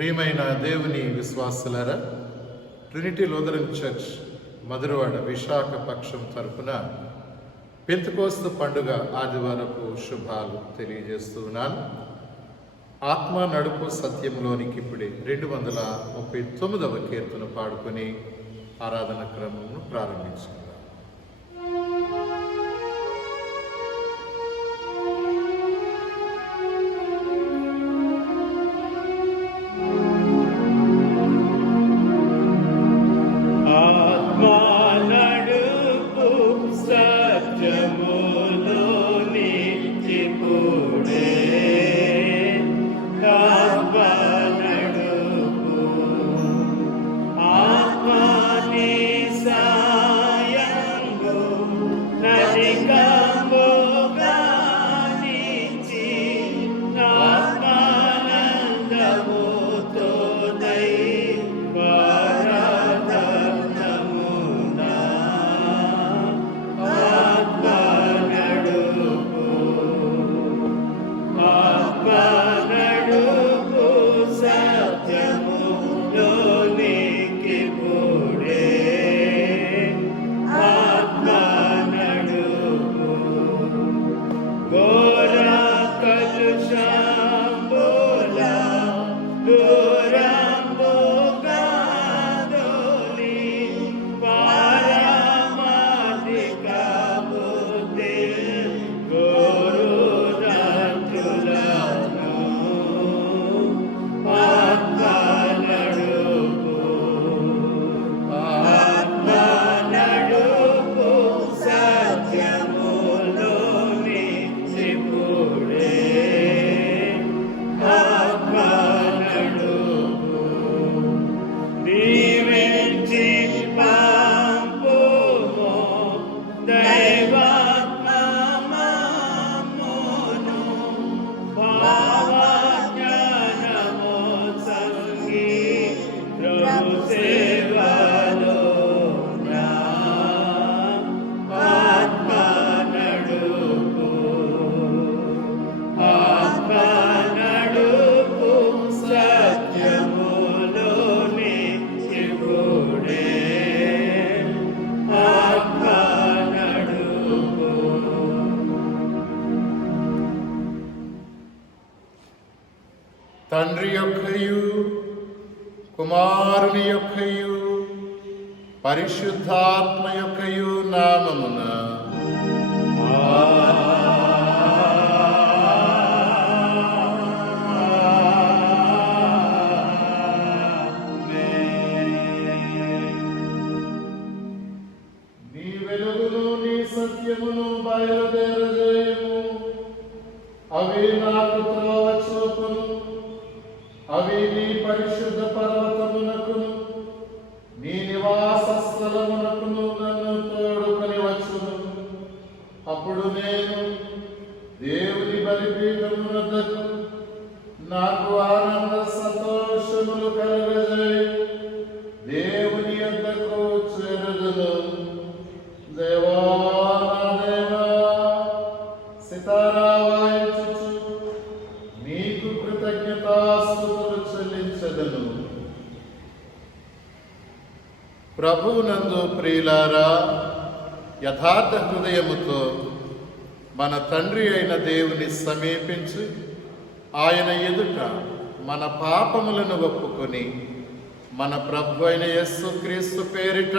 ప్రియమైన దేవుని విశ్వాసులారా, ట్రినిటీ లూథరన్ చర్చ్ మధురవాడ విశాఖపక్షం తరపున పెంతెకోస్తు పండుగ ఆదివారపు శుభాలు తెలియజేస్తున్నాను. ఆత్మ నడుపు సత్యంలోనికి ఇప్పుడే 239వ కీర్తన పాడుకొని ఆరాధన క్రమమును ప్రారంభించుకుందాం. తండ్రి యొక్కయు కుమారుని యొక్కయు పరిశుద్ధాత్మ యొక్కయు నామమున నీ వెలుగును నీ సత్యమును బయలుదేరజేయము. అవి నాకు త్రోవ చూపును. అవి నీ పరిశుద్ధ పర్వతమునకును నీ నివాస స్థలమునకును నన్ను తోడుకొని వచ్చును. అప్పుడు నేను దేవుని బలిపీఠమునకు నాకు ఆనంద సంతోషములు కలుగజేయి దేవుని యొద్దకు చేరుదును. దేవా నా దేవా, సితారా వాయించుచు నీకు కృతజ్ఞతాస్తుతులు చెల్లించదను. ప్రభువునందు ప్రియులారా, యథార్థ హృదయముతో మన తండ్రి అయిన దేవుని సమీపించి ఆయన ఎదుట మన పాపములను ఒప్పుకొని మన ప్రభు అయిన యేసుక్రీస్తు పేరిట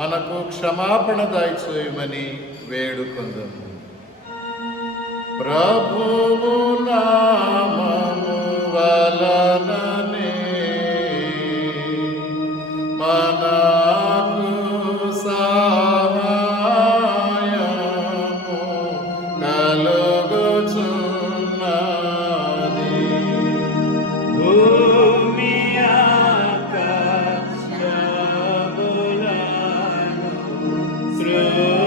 మనకు క్షమాపణ దయచేయమని వేడుకొందాము. ప్రభువు నామము వలననే మనకు సహాయము కలుగుచున్నది. భూమి ఆకాశములను సృజించినవాడు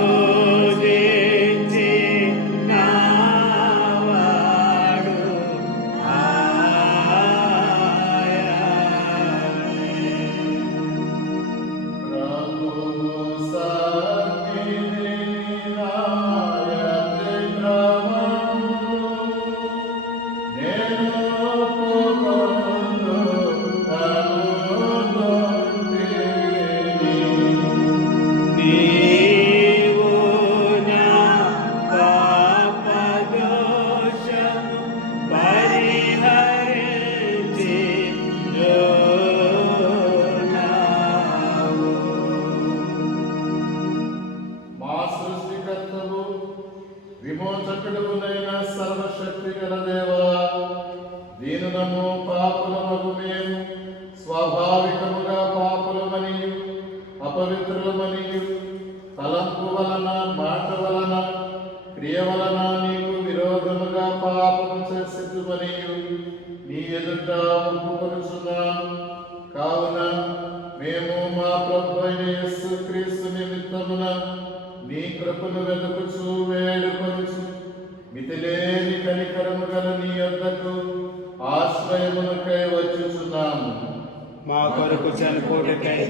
విమోచకుడునైన సర్వశక్తి గల దేవా, దీనులము పాపులమగు మేము స్వాభావికముగా పాపులమనియు అపవిత్రులమనియు తలంపు వలన మాట వలన క్రియ వలన నీకు విరోధముగా పాపము చేసిమనియు నీ ఎదుట ఒప్పుకొనుచున్నాము. కావున మేము మా ప్రభు అయిన యేసుక్రీస్తు నిమిత్తమున నీ కృపను వెతుకుచు వేడుకొనుచు మితిలేని కనికరము గల నీ యొద్దకు ఆశ్రయమునకై వచ్చుచున్నాము. మా కొరకు చనిపోటకై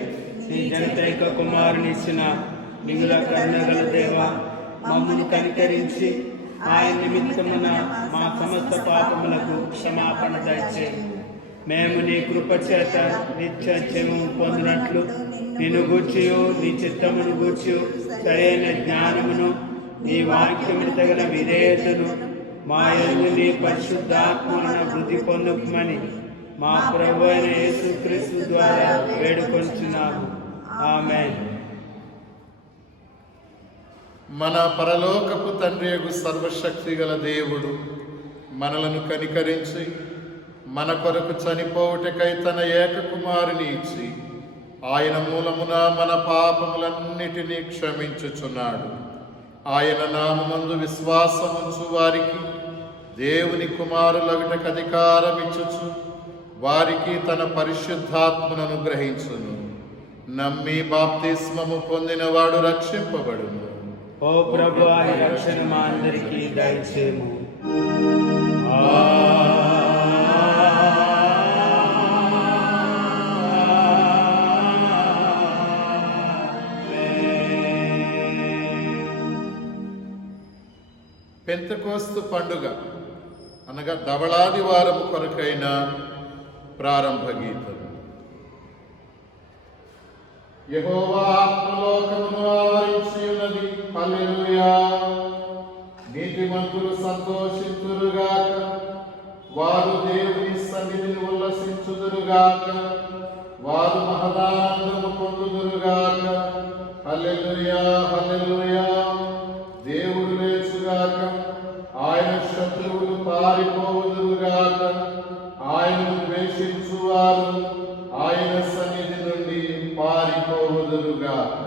నీ జనతైక కుమారుని ఇచ్చిన మిగుల కరుణగల దేవా, మమ్మల్ని కనికరించి ఆయన నిమిత్తమున మా సమస్త పాపములకు క్షమాపణ దయచేయి. మేము నీ కృప చేత నిత్య జీవము పొందినట్లు నిన్ను గూర్చియు నీ చిత్తమును గూర్చియు సరైన జ్ఞానమును నీ వాక్యమును తగిన విధేయతను మా యందు నీ పరిశుద్ధాత్మన వృద్ధి పొందుమని మా ప్రభు అయిన యేసుక్రీస్తు ద్వారా వేడుకొంచున్నాము. ఆమేన్. మన పరలోకపు తండ్రియగు సర్వశక్తి గల దేవుడు మనలను కనికరించి మన కొరకు చనిపోవుటకై తన ఏకకుమారుని ఇచ్చి ఆయన మూలమున మన పాపములన్నిటినీ క్షమించుచున్నాడు. ఆయన నామమందు విశ్వాసముంచు వారికి దేవుని కుమారులగుటకు అధికారం ఇచ్చుచు వారికి తన పరిశుద్ధాత్మను అనుగ్రహించును. నమ్మి బాప్తిస్మము పొందినవాడు రక్షింపబడును. ఓ ప్రభు, ఈ రక్షణ మా అందరికీ దయచేయము. పెంతెకోస్తు పండుగ అనగా ధవళాది వారము కొరకైన ప్రారంభ గీతం. యెహోవా ఆత్మలోకమును ఆవరించి ఉన్నది. హల్లెలూయా. నీతిమంతులు సంతోషించుదురుగాక, వారు దేవుని సన్నిధిని ఉల్లసించుదురుగాక, వారు మహదానందము పొందుదురుగాక. హల్లెలూయా, హల్లెలూయా. దేవుడు లేచుగాక, ఆయన శత్రువులు పారిపోవుదురుగాక. ఆయనను ద్వేషించువారు ఆయన సన్నిధి నుండి పారిపోవుదురుగాక.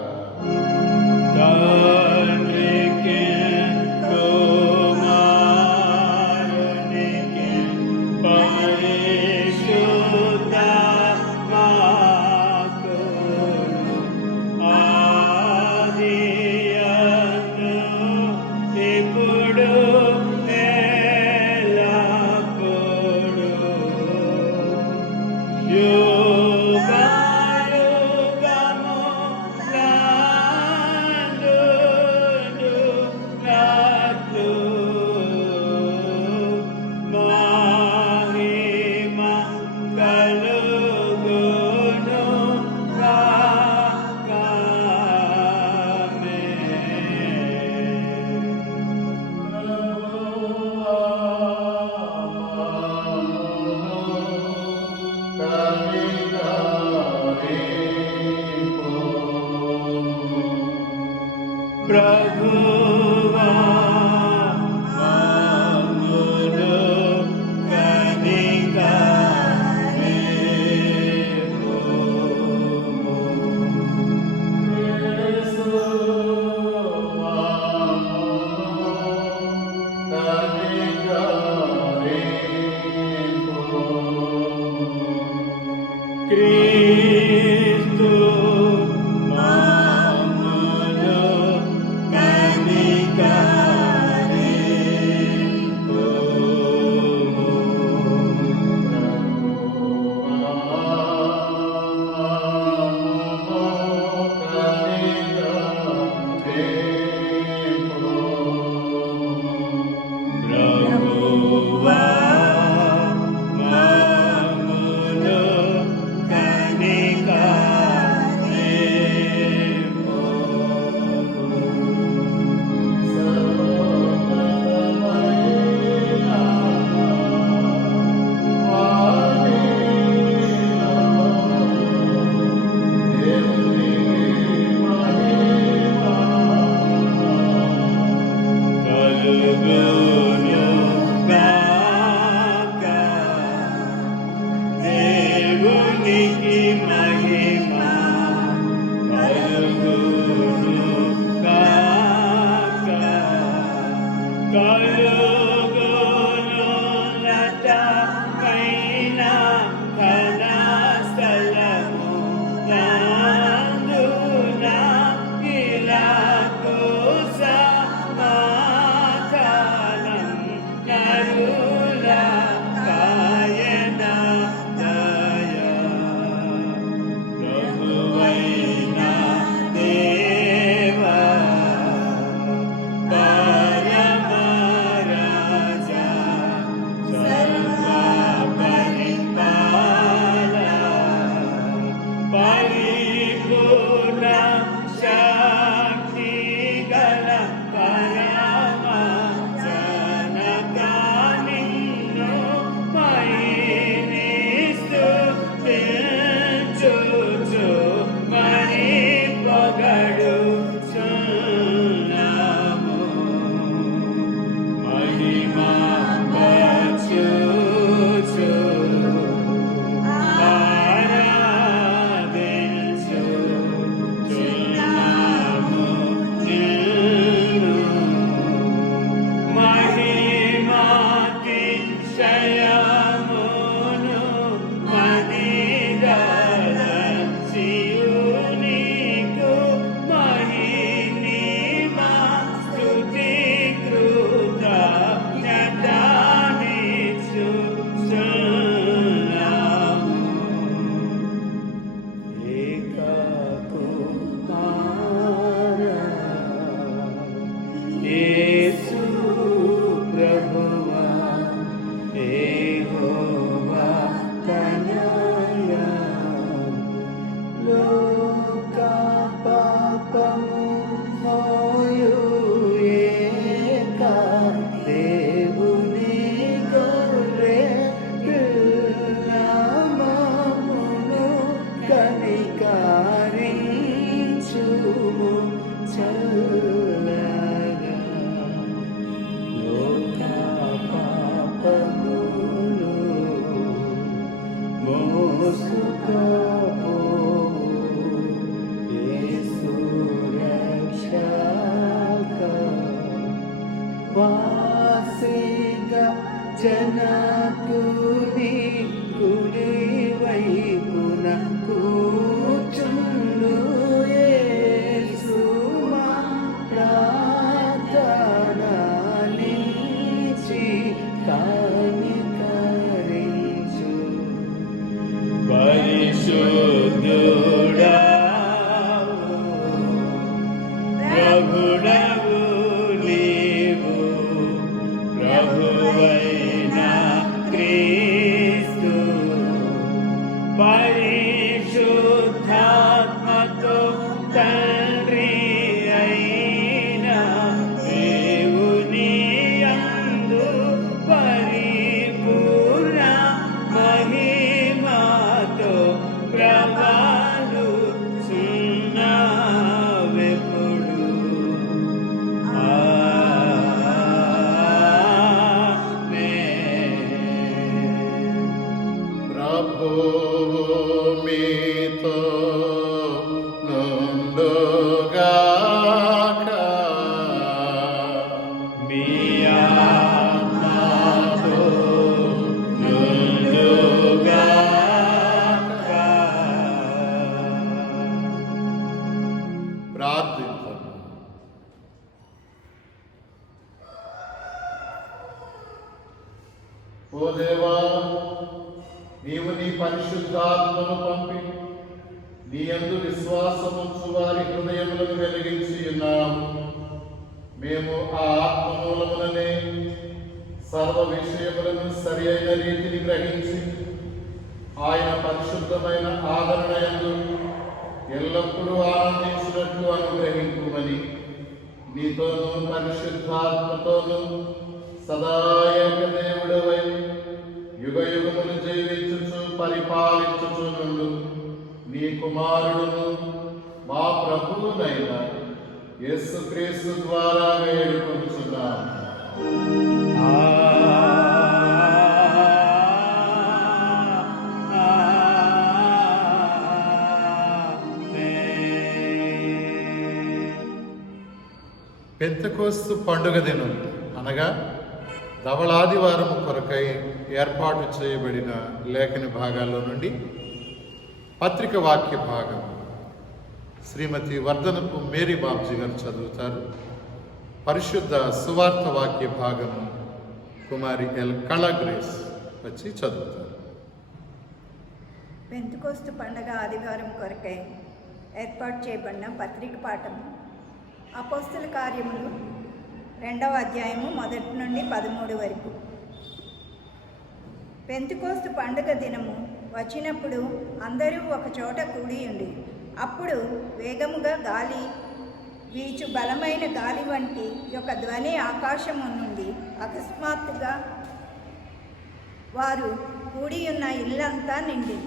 Cristo, కలుగునున్నతమైన ఘన స్థలము నందున ఇలాగు సమాధానం నరుల కాయన దయ. ప్రభువైన దేవా పరమరాజా సర్వపరిపాలా పరిపూర్ణ శక్తి గల పరమ జనకా నిన్ను మహిని స్తుతించుచు మరి పొగడుచున్నాము. మహిమా పరచుచు ఆరాధించుచున్నాము నిన్ను. మహిమాతిశయమును మదిదలచియు నీకు మహిమా స్తుతి కృతజ్ఞతనిచ్చుచున్నాము. యేసు ప్రభువా యెహోవా కనయా లోక పాపము మోయు ఏక దేవుని గొర్రె పిల్లమమును కనికరించుము చల్లగా. లోక పాపములు మోసుకోపోవు యేసు రక్షక. వాసిగా జనకుని కుడి వైపున కూర్చుండు యేసు మా ప్రార్థనలించి కనికరించు. పరిశుద్ధుడావు ప్రభుడవు నీవు, ప్రభువైన క్రీస్తు పరిశుద్ధాత్మతో తండ్రి అయిన దేవుని యందు పరిపూర్ణ మహిమతో ప్రభాలుచున్నావెప్పుడు. ఆమేన్. ప్రభువు మీతో నుండుగాక. మీ ఆత్మతో నుండుగాక. ప్రార్థించండి. ఓ దేవా, నీవు నీ పరిశుద్ధాత్మను పంపి నీ యందు విశ్వాసముంచు వారి హృదయములను వెలిగించి ఉన్నాము. మేము ఆ ఆత్మ మూలములనే సర్వ విషయములను సరి అయిన రీతిని గ్రహించి ఆయన పరిశుద్ధమైన ఆదరణ యందు ఎల్లప్పుడూ ఆనందించినట్లు అనుగ్రహింపుమని నీతోనూ పరిశుద్ధాత్మతోనూ సదా ఏక దేవుడవై యుగ యుగములు జీవించుచు పరిపాలించుచు నుండు నీ కుమారుడును మా ప్రభువునైన యేసుక్రీస్తు ద్వారా వేడుకొనుచున్నాము. పెంతెకోస్తు పండుగ దినం అనగా ధవళాదివారం కొరకై ఏర్పాటు చేయబడిన లేఖని భాగాల్లో నుండి పత్రిక వాక్య భాగం శ్రీమతి వర్ధనపు మేరీ బాబ్జీ గారు చదువుతారు. పరిశుద్ధ సువార్త వాక్య భాగం కుమారి ఎల్ కళా గ్రేస్ వచ్చి చదువుతారు. పెంతెకోస్తు పండగ ఆదివారం కొరకై ఏర్పాటు చేయబడిన పత్రిక పాఠం అపోస్తల కార్యములు 2వ అధ్యాయము 1 నుండి 13 వరకు. పెంతెకోస్తు పండుగ దినము వచ్చినప్పుడు అందరూ ఒక చోట కూడి ఉండి, అప్పుడు వేగముగా గాలి వీచు బలమైన గాలి వంటి ఒక ధ్వని ఆకాశము నుండి అకస్మాత్తుగా వారు కూడి ఉన్న ఇల్లంతా నిండి,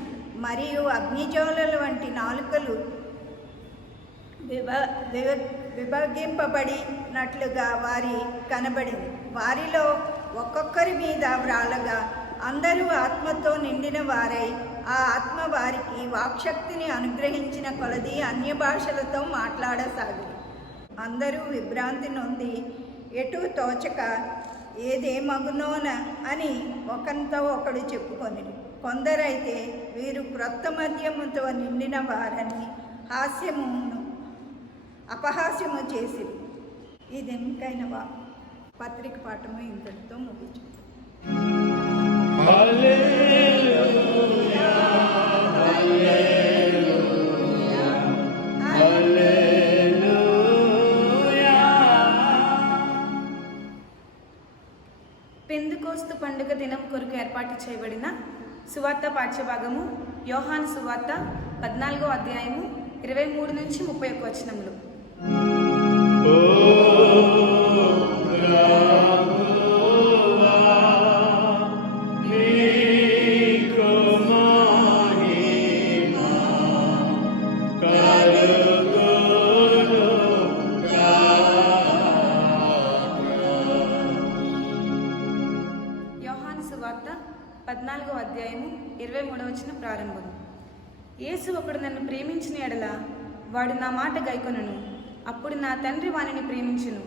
మరియు అగ్నిజ్వాలల వంటి నాలుకలు విభజింపబడినట్లుగా వారి కనబడింది. వారిలో ఒక్కొక్కరి మీద వ్రాలగా అందరూ ఆత్మతో నిండిన వారై ఆ ఆత్మ వారికి వాక్శక్తిని అనుగ్రహించిన కొలది అన్య భాషలతో మాట్లాడసాగి అందరూ విభ్రాంతి నొంది ఎటు తోచక ఏదేమగునోన అని ఒకరితో ఒకడు చెప్పుకొని, కొందరైతే వీరు క్రొత్త మద్యముతో నిండిన వారని హాస్యమును అపహాస్యము చేసి. ఇది ఎన్నికైన పత్రిక పాఠము ఇంతటితో ముగించు. పెంతెకోస్తు పండుగ దినం కొరకు ఏర్పాటు చేయబడిన సువార్త పాఠ్యభాగము యోహాను సువార్త 14వ అధ్యాయము 23 నుంచి 31 వచనములు. యోహాను సువార్త 14వ అధ్యాయము 23వ వచనం ప్రారంభం. యేసు ఒకడు నన్ను ప్రేమించిన ఎడల వాడు నా మాట గైకొనును, అప్పుడు నా తండ్రి వానిని ప్రేమించును,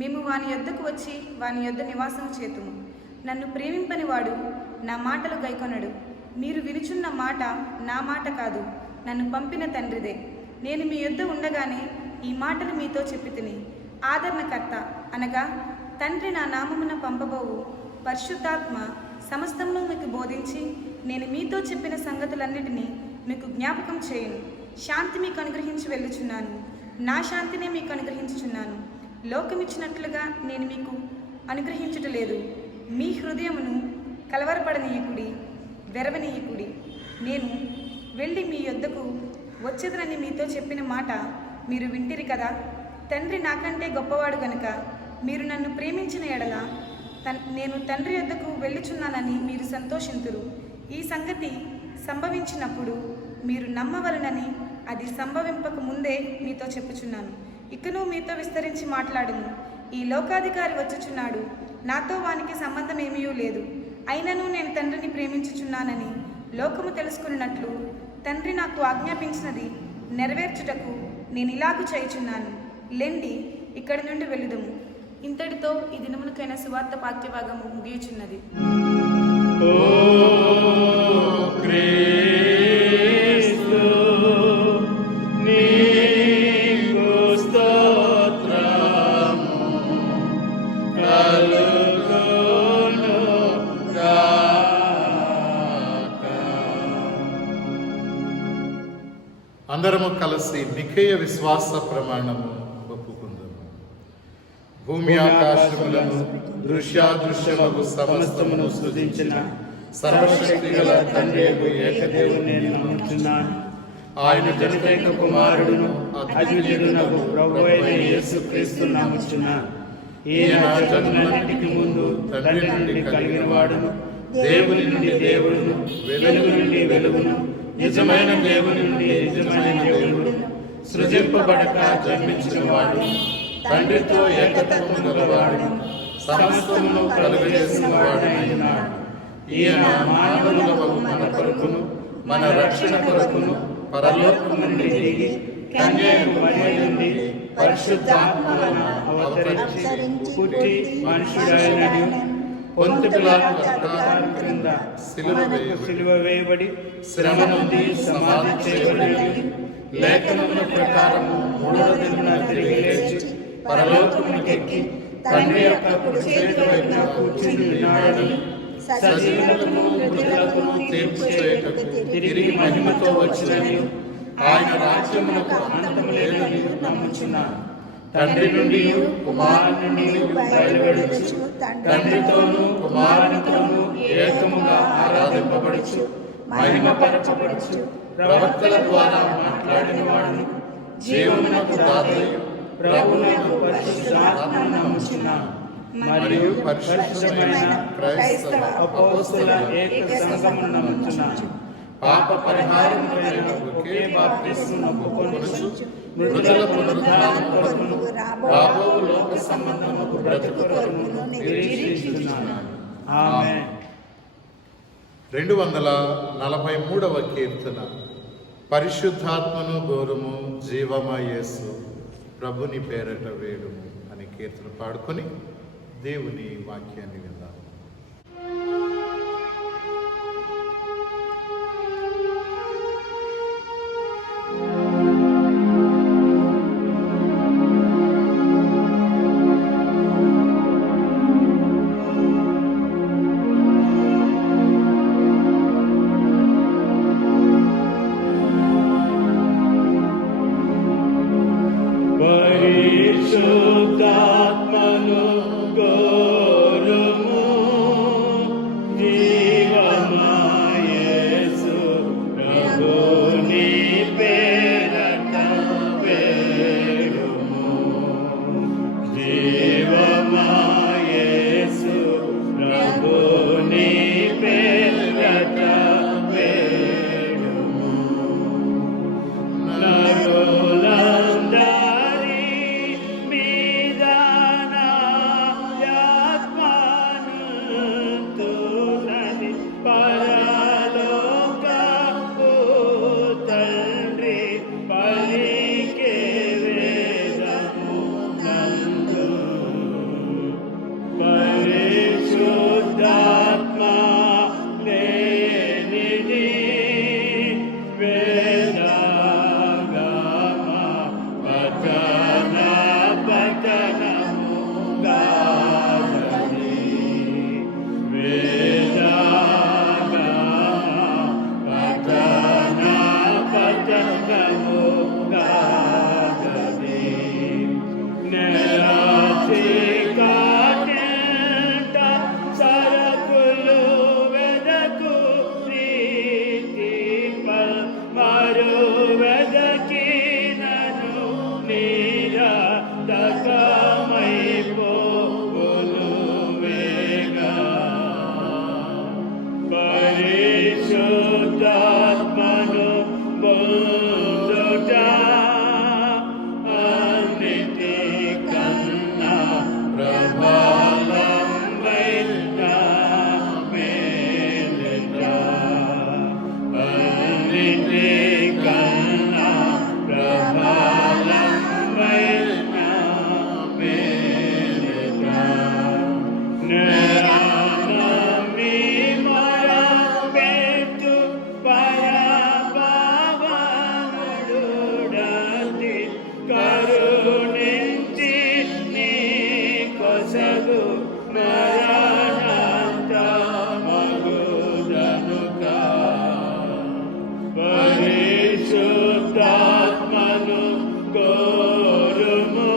మేము వాని యొద్దకు వచ్చి వాని యొద్ద నివాసము చేతుము. నన్ను ప్రేమింపని వాడు నా మాటలు గైకొనడు. మీరు వినుచున్న మాట నా మాట కాదు, నన్ను పంపిన తండ్రిదే. నేను మీ యొద్ద ఉండగానే ఈ మాటలు మీతో చెప్పితిని. ఆదరణకర్త అనగా తండ్రి నా నామమున పంపబోవు పరిశుద్ధాత్మ సమస్తమును మీకు బోధించి నేను మీతో చెప్పిన సంగతులన్నిటినీ మీకు జ్ఞాపకం చేయును. శాంతి మీకు అనుగ్రహించి వెళ్ళుచున్నాను, నా శాంతినే మీకు అనుగ్రహించుచున్నాను. లోకమిచ్చినట్లుగా నేను మీకు అనుగ్రహించుట లేదు. మీ హృదయమును కలవరపడనీయకుడి, వెరవనీయకుడి. నేను వెళ్ళి మీ యొద్దకు వచ్చేదనని మీతో చెప్పిన మాట మీరు వింటిరి కదా. తండ్రి నాకంటే గొప్పవాడు గనుక మీరు నన్ను ప్రేమించిన ఎడల నేను తండ్రి యొద్దకు వెళ్ళుచున్నానని మీరు సంతోషింతురు. ఈ సంగతి సంభవించినప్పుడు మీరు నమ్మవలనని అది సంభవింపక ముందే మీతో చెప్పుచున్నాను. ఇకను మీతో విస్తరించి మాట్లాడును. ఈ లోకాధికారి వచ్చుచున్నాడు, నాతో వానికి సంబంధం ఏమీ లేదు. అయినను నేను తండ్రిని ప్రేమించుచున్నానని లోకము తెలుసుకున్నట్లు తండ్రి నాకు ఆజ్ఞాపించినది నెరవేర్చుటకు నేను ఇలాగు చేయుచున్నాను. లెండి, ఇక్కడి నుండి వెళ్ళుదము. ఇంతటితో ఈ దినమునకైన సువార్త పాఠ్యభాగము ముగియుచున్నది. అందరము కలిసి నిఖేయ విశ్వాస ప్రమాణము ఒప్పుకుందాము. భూమి ఆకాశములను దృశ్యాదృశ్యముగు సమస్తమును సృజించిన సర్వశక్తి గల తండ్రి ఏకదేవుని నేను నమ్ముచున్నాను. ఆయన జనకైక కుమారుడును అద్వితీయుడునగు ప్రభువైన యేసుక్రీస్తు నమ్ముచున్నాను. ఈయన జన్మలన్నిటికి ముందు తండ్రి నుండి కలిగిన వాడును, దేవుని నుండి దేవుడును, వెలుగు నుండి వెలుగును, నిజమైన దేవుని నుండి నిజమైన దేవుడు, సృజింపబడక జన్మించిన వాడు, తండ్రితో ఏకత్వము గలవాడు, సమస్తమును కలుగజేసిన వాడైనాడు. ఈయన మానవుల మన కొరకును మన రక్షణ కొరకును పరలోకము నుండి దిగి కన్యకు మరియ నుండి పరిశుద్ధాత్మ వలన అవతరించి పుట్టి మనుషుడైనని పొంతు పిలాతు అధికారం క్రింద సిలువ వేయబడి శ్రమ నుండి సమాధి చేయబడి లేఖనముల ప్రకారము మూడవ దినమున తిరిగి లేచి పరలోకమునకెక్కి తండ్రి యొక్క కుడి చేతి వైపున కూర్చుని ఉన్నాడని సజీవులకును మృతులకును తీర్పు చేయుటకు తిరిగి మహిమతో వచ్చినని ఆయన రాజ్యమునకు అంతము లేదని నమ్ముచున్నాను. తండ్రి నుండి కుమారుని నుండి బయలువెడుచు తండ్రితోనూ కుమారునితోనూ ఏకముగా ఆరాధింపబడుచు మహిమపరచబడుచు ప్రవక్తల ద్వారా మాట్లాడిన వాడును జీవమునకు దాతయు ప్రభువునకు పరిశుద్ధాత్మను నమ్ముచున్నాను. మరియు పరిశుద్ధమైన క్రైస్తవ అపోస్తల ఏక సంఘమును నమ్ముచున్నాను. పాప పరిహారముకై ఒకే బాప్తిస్మము పొందుచు మృతుల పునరుద్ధానము కొరకును రాబో లోక సంబంధముకు బ్రతుకు కొరకును నిరీక్షిస్తున్నాను. ఆమేన్. 243వ కీర్తన. పరిశుద్ధాత్మను గోరుము జీవమ యేసు ప్రభుని పేరట వేడుము అనే కీర్తన పాడుకొని దేవుని వాక్యాన్ని విందాం. పరిశుద్ధాత్మను గోరుము జీవమా యేసు ప్రభుని పేరట వేడుము. జీవమా యేసు ప్రభుని పేరట వేడుము. నరులందరి మీదనా యాత్మనుతులని పరలోకపు తండ్రి పలికే వేదము నందు పరిశుద్ధాత్మ లేనిది వేదాగమ పఠన పఠనము గాదని వేదాగమ పఠన పఠనము గాదని నెరచికాటెంట సరకులు వెదకు ప్రీతి మరు వెదకినను నిరతకమైపోవును వేగా. పరిశుద్ధాత్మను పొందుట అన్నిటికన్నా ప్రభావమైన మేలుట. అన్నిటికన్నా ప్రభావమైన మేలుట. నిరామమి మొరపెట్టు పరభావముడుడతి కరుణించి నీ కొసగు మరణాంత మగుదనుక. పరిశుద్ధాత్మను కోరుము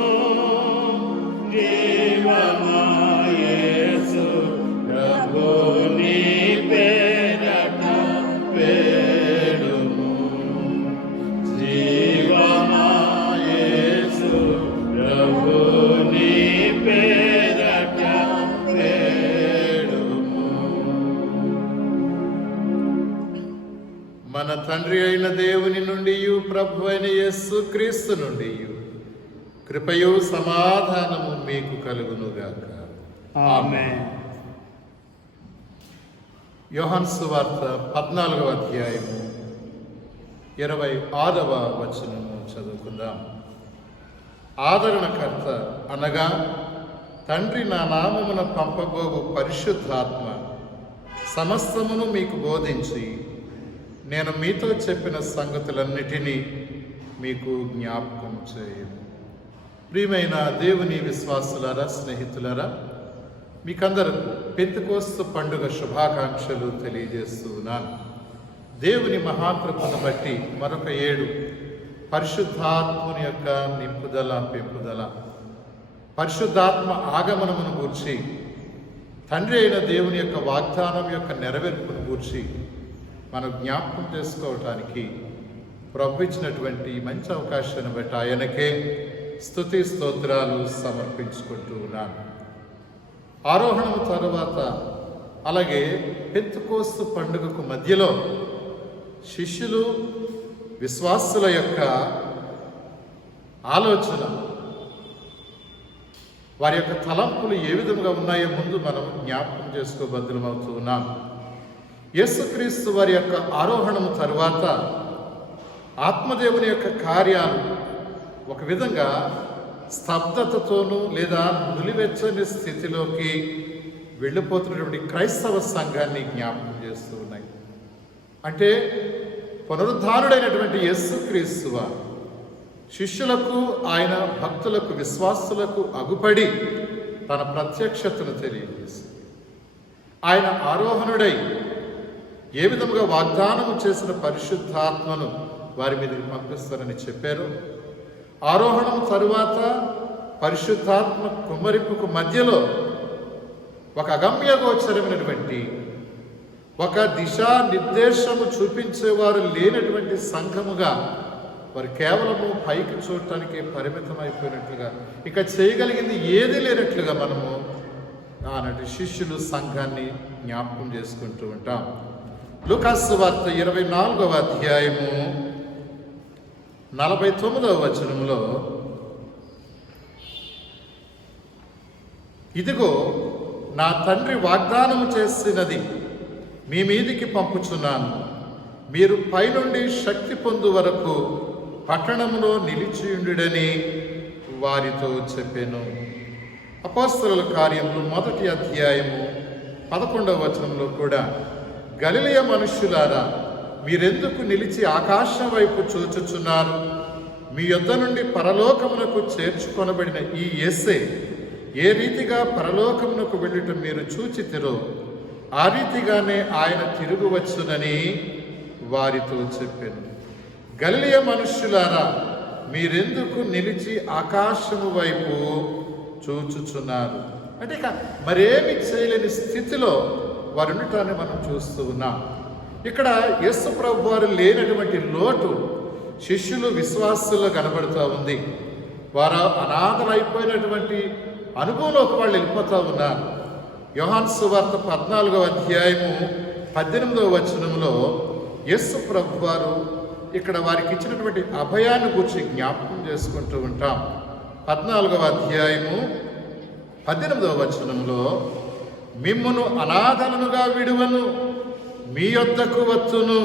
జీవమా యేసు ప్రభుని పేరట వేడుము. జీవమా యేసు ప్రభుని పేరట వేడుము. మన తండ్రి అయిన దేవుని నుండి ప్రభు అయిన యేసు క్రీస్తు నుండి కృపయు సమాధానము మీకు కలుగునుగాక. ఆమేన్. యోహాను సువార్త 14వ అధ్యాయము 26వ వచనము చదువుకుందాం. ఆదరణకర్త అనగా తండ్రి నా నామమున పంపబోవు పరిశుద్ధాత్మ సమస్తమును మీకు బోధించి నేను మీతో చెప్పిన సంగతులన్నిటినీ మీకు జ్ఞాపకం చేయను. ప్రియమైన దేవుని విశ్వాసులారా, స్నేహితులారా, మీకందరకు పెంతెకోస్తు పండుగ శుభాకాంక్షలు తెలియజేస్తూ ఉన్నాను. దేవుని మహాకృపను బట్టి మరొక 7 పరిశుద్ధాత్ముని యొక్క నింపుదల, పెంపుదల, పరిశుద్ధాత్మ ఆగమనమును గూర్చి, తండ్రి అయిన దేవుని యొక్క వాగ్దానం యొక్క నెరవేర్పును గూర్చి మనం జ్ఞాపకం చేసుకోవటానికి ప్రభు ఇచ్చినటువంటి మంచి అవకాశాన్ని బట్టి ఆయనకే స్తుతి స్తోత్రాలు సమర్పించుకుంటూ ఉన్నాను. ఆరోహణము తరువాత అలాగే పెంతెకోస్తు పండుగకు మధ్యలో శిష్యులు, విశ్వాసుల యొక్క ఆలోచన, వారి యొక్క తలంపులు ఏ విధంగా ఉన్నాయో ముందు మనం జ్ఞాపకం చేసుకోబద్దులమవుతూ ఉన్నాం. యేసుక్రీస్తు వారి యొక్క ఆరోహణము తరువాత ఆత్మదేవుని యొక్క కార్యాలు ఒక విధంగా స్తబ్దతతోనూ లేదా నులివెచ్చని స్థితిలోకి వెళ్ళిపోతున్నటువంటి క్రైస్తవ సంఘాన్ని జ్ఞాపకం చేస్తూ ఉన్నాయి. అంటే పునరుద్ధానుడైనటువంటి యేసుక్రీస్తు వారు శిష్యులకు, ఆయన భక్తులకు, విశ్వాసులకు అగుపడి తన ప్రత్యక్షతను తెలియజేసి ఆయన ఆరోహణుడై ఏ విధంగా వాగ్దానము చేసిన పరిశుద్ధాత్మను వారి మీదకి పంపిస్తారని చెప్పారు. ఆరోహణం తరువాత పరిశుద్ధాత్మ కుమ్మరింపుకు మధ్యలో ఒక అగమ్యగోచరమైనటువంటి, ఒక దిశా నిర్దేశము చూపించేవారు లేనటువంటి సంఘముగా వారు కేవలము పైకి చూడటానికి పరిమితం అయిపోయినట్లుగా, ఇక చేయగలిగింది ఏది లేనట్లుగా మనము ఆనాటి శిష్యులు సంఘాన్ని జ్ఞాపకం చేసుకుంటూ ఉంటాం. లూకాసు సువార్త 24వ అధ్యాయము 49వ వచనంలో, ఇదిగో నా తండ్రి వాగ్దానము చేసినది మీ మీదికి పంపుచున్నాను, మీరు పైనుండి శక్తి పొందు వరకు పట్టణంలో నిలిచియుండుడని వారితో చెప్పాను. అపోస్తలుల కార్యములు 1వ అధ్యాయము 11వ వచనంలో కూడా, గలిలయ మనుష్యులారా, మీరెందుకు నిలిచి ఆకాశం వైపు చూచుచున్నారు? మీ యొద్ద నుండి పరలోకమునకు చేర్చుకొనబడిన ఈ యేసే ఏ రీతిగా పరలోకమునకు వెళ్ళటం మీరు చూచితిరో ఆ రీతిగానే ఆయన తిరుగువచ్చునని వారితో చెప్పాను. గలిలయ మనుష్యులారా, మీరెందుకు నిలిచి ఆకాశము వైపు చూచుచున్నారు? అంటే ఇక మరేమి చేయలేని స్థితిలో వారు ఉండటాన్ని మనం చూస్తూ ఉన్నాం. ఇక్కడ యేసు ప్రభు వారు లేనటువంటి లోటు శిష్యులు, విశ్వాసుల్లో కనబడుతూ ఉంది. వారు అనాథలైపోయినటువంటి అనుభవంలోకి వాళ్ళు వెళ్ళిపోతూ ఉన్నారు. యోహాను సువార్త 14వ అధ్యాయము 18వ వచనంలో యేసు ప్రభు వారు ఇక్కడ వారికి ఇచ్చినటువంటి అభయాన్ని గురించి జ్ఞాపకం చేసుకుంటూ ఉంటాం. 14వ అధ్యాయము 18వ వచనంలో, మిమ్మును అనాథలనుగా విడువను, మీ యొద్దకు వచ్చును.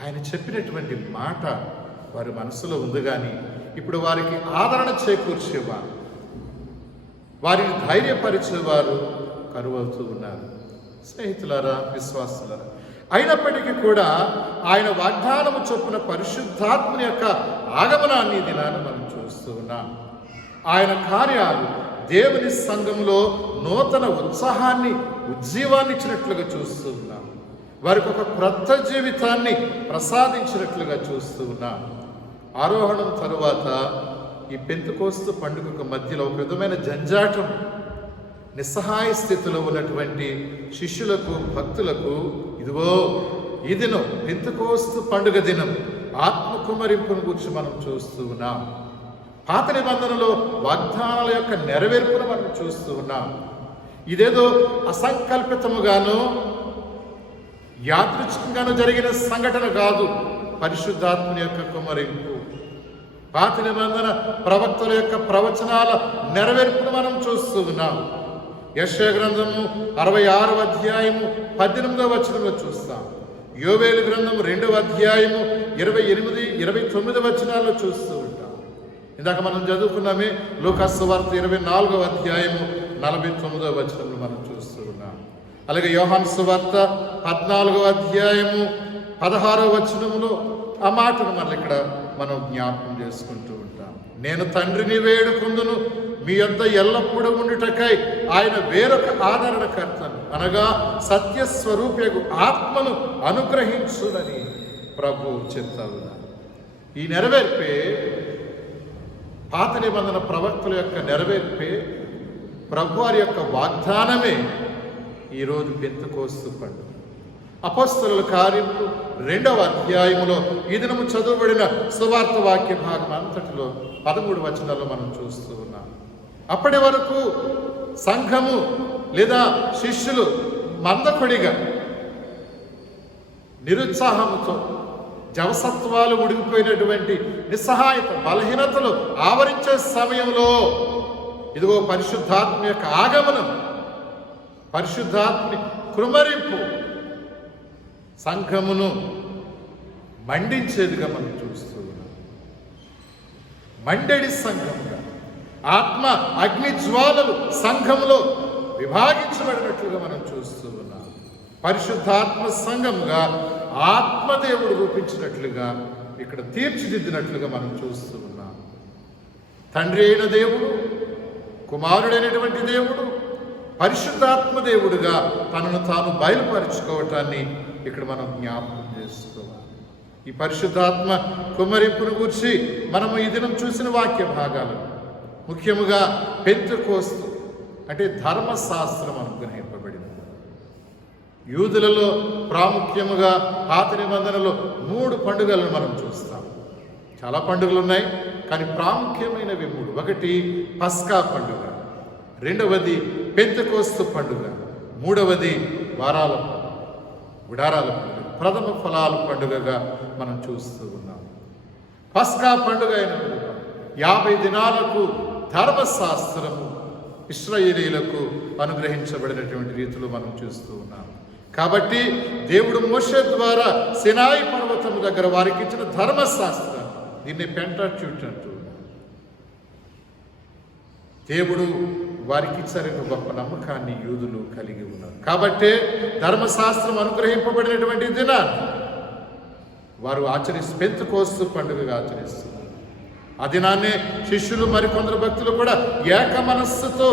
ఆయన చెప్పినటువంటి మాట వారి మనసులో ఉంది, కానీ ఇప్పుడు వారికి ఆదరణ చేకూర్చేవారు, వారిని ధైర్యపరిచేవారు కరువవుతూ ఉన్నారు. స్నేహితులారా, విశ్వాసులారా, అయినప్పటికీ కూడా ఆయన వాగ్దానము చొప్పున పరిశుద్ధాత్మని యొక్క ఆగమనాన్ని దినాన్ని మనం చూస్తూ ఉన్నాం. ఆయన కార్యాలు దేవుని సంఘంలో నూతన ఉత్సాహాన్ని, ఉజ్జీవాన్ని ఇచ్చినట్లుగా చూస్తూ ఉన్నాం. వారికి ఒక క్రొత్త జీవితాన్ని ప్రసాదించినట్లుగా చూస్తూ ఉన్నాం. ఆరోహణం తరువాత ఈ పెంతెకోస్తు పండుగకు మధ్యలో ఒక విధమైన జంజాటం, నిస్సహాయ స్థితిలో ఉన్నటువంటి శిష్యులకు, భక్తులకు, ఇదిగో ఈ దినం పెంతెకోస్తు పండుగ దినం, ఆత్మ కుమ్మరింపును గురించి మనం చూస్తూ ఉన్నాం. పాత నిబంధనలో వాగ్దానాల యొక్క నెరవేర్పును మనం చూస్తూ ఉన్నాం. ఇదేదో అసంకల్పితముగాను యాదృచ్ఛికంగాను జరిగిన సంఘటన కాదు. పరిశుద్ధాత్మని యొక్క కుమ్మరింపు, పాత నిబంధన ప్రవక్తల యొక్క ప్రవచనాల నెరవేర్పును మనం చూస్తూ ఉన్నాం. యెషయా గ్రంథము 66వ అధ్యాయము 18వ వచనంలో చూస్తాం. యోవేలు గ్రంథం 2వ అధ్యాయము 28, 29 వచనాల్లో చూస్తూ ఉంటాం. ఇందాక మనం చదువుకున్నామే లూకాసు వార్త 24వ అధ్యాయము 49వ వచనంలో మనం చూస్తూ ఉన్నాం. అలాగే యోహాను సువార్త 14వ అధ్యాయము 16వ వచనంలో ఆ మాటను మళ్ళీ ఇక్కడ మనం జ్ఞాపకం చేసుకుంటూ ఉంటాం. నేను తండ్రిని వేడుకుందును, మీ యొద్ద ఎల్లప్పుడూ ఉండుటకై ఆయన వేరొక ఆదరణకర్తను అనగా సత్యస్వరూపకు ఆత్మను అనుగ్రహించునని ప్రభు చెప్తా ఉన్నారు. ఈ నెరవేర్పే పాత నిబంధన ప్రవక్తల యొక్క నెరవేర్పే, ప్రభు వారి యొక్క వాగ్దానమే ఈరోజు పెంతెకోస్తు పండుగ. అపొస్తలుల కార్యములు 2వ అధ్యాయములో ఈ దినము చదువుబడిన సువార్త వాక్య భాగం అంతటిలో 13 వచనాల్లో మనం చూస్తూ ఉన్నాం. అప్పటి వరకు సంఘము లేదా శిష్యులు మందకొడిగా నిరుత్సాహంతో జవసత్వాలు ఉడిగిపోయినటువంటి నిస్సహాయత బలహీనతలు ఆవరించే సమయంలో ఇదిగో పరిశుద్ధాత్మ యొక్క ఆగమనం, పరిశుద్ధాత్మని కృమరింపు సంఘమును మండించేదిగా మనం చూస్తూ ఉన్నాం. మండెడి సంఘముగా ఆత్మ అగ్ని జ్వాలలు సంఘములో విభాగించబడినట్లుగా మనం చూస్తూ ఉన్నాం. పరిశుద్ధాత్మ సంఘముగా ఆత్మదేవుడు రూపించినట్లుగా ఇక్కడ తీర్చిదిద్దినట్లుగా మనం చూస్తూ ఉన్నాం. తండ్రి అయిన దేవుడు, కుమారుడైనటువంటి దేవుడు, పరిశుద్ధాత్మ దేవుడుగా తనను తాను బయలుపరుచుకోవటాన్ని ఇక్కడ మనం జ్ఞాపకం చేసుకోవాలి. ఈ పరిశుద్ధాత్మ కుమ్మరింపును గురించి మనము ఈ దినం చూసిన వాక్య భాగాలు ముఖ్యముగా పెంతెకోస్తు అంటే ధర్మశాస్త్రం అనుగ్రహింపబడింది. యూదులలో ప్రాముఖ్యముగా పాత నిబంధనలో 3 పండుగలను మనం చూస్తాం. చాలా పండుగలు ఉన్నాయి, కానీ ప్రాముఖ్యమైనవి 3. ఒకటి పస్కా పండుగ, 2వది పెంతెకోస్తు పండుగ, 3వది వారాల గుడారాల పండుగ, ప్రథమ ఫలాల పండుగగా మనం చూస్తూ ఉన్నాం. పస్కా పండుగ అయినప్పుడు 50 దినాలకు ధర్మశాస్త్రము ఇశ్రాయేలీయులకు అనుగ్రహించబడినటువంటి రీతిలో మనం చూస్తూ ఉన్నాం. కాబట్టి దేవుడు మోషే ద్వారా సినాయి పర్వతం దగ్గర వారికి ఇచ్చిన ధర్మశాస్త్రం, దీన్ని పెంటాట్యూట్ అంటూ దేవుడు వారికి ఇచ్చారని గొప్ప నమ్మకాన్ని యూదులు కలిగి ఉన్నారు. కాబట్టే ధర్మశాస్త్రం అనుగ్రహింపబడినటువంటి దినాన్ని వారు పెంతెకోస్తు పండుగగా ఆచరిస్తున్నారు. ఆ దినాన్నే శిష్యులు మరికొందరు భక్తులు కూడా ఏక మనస్సుతో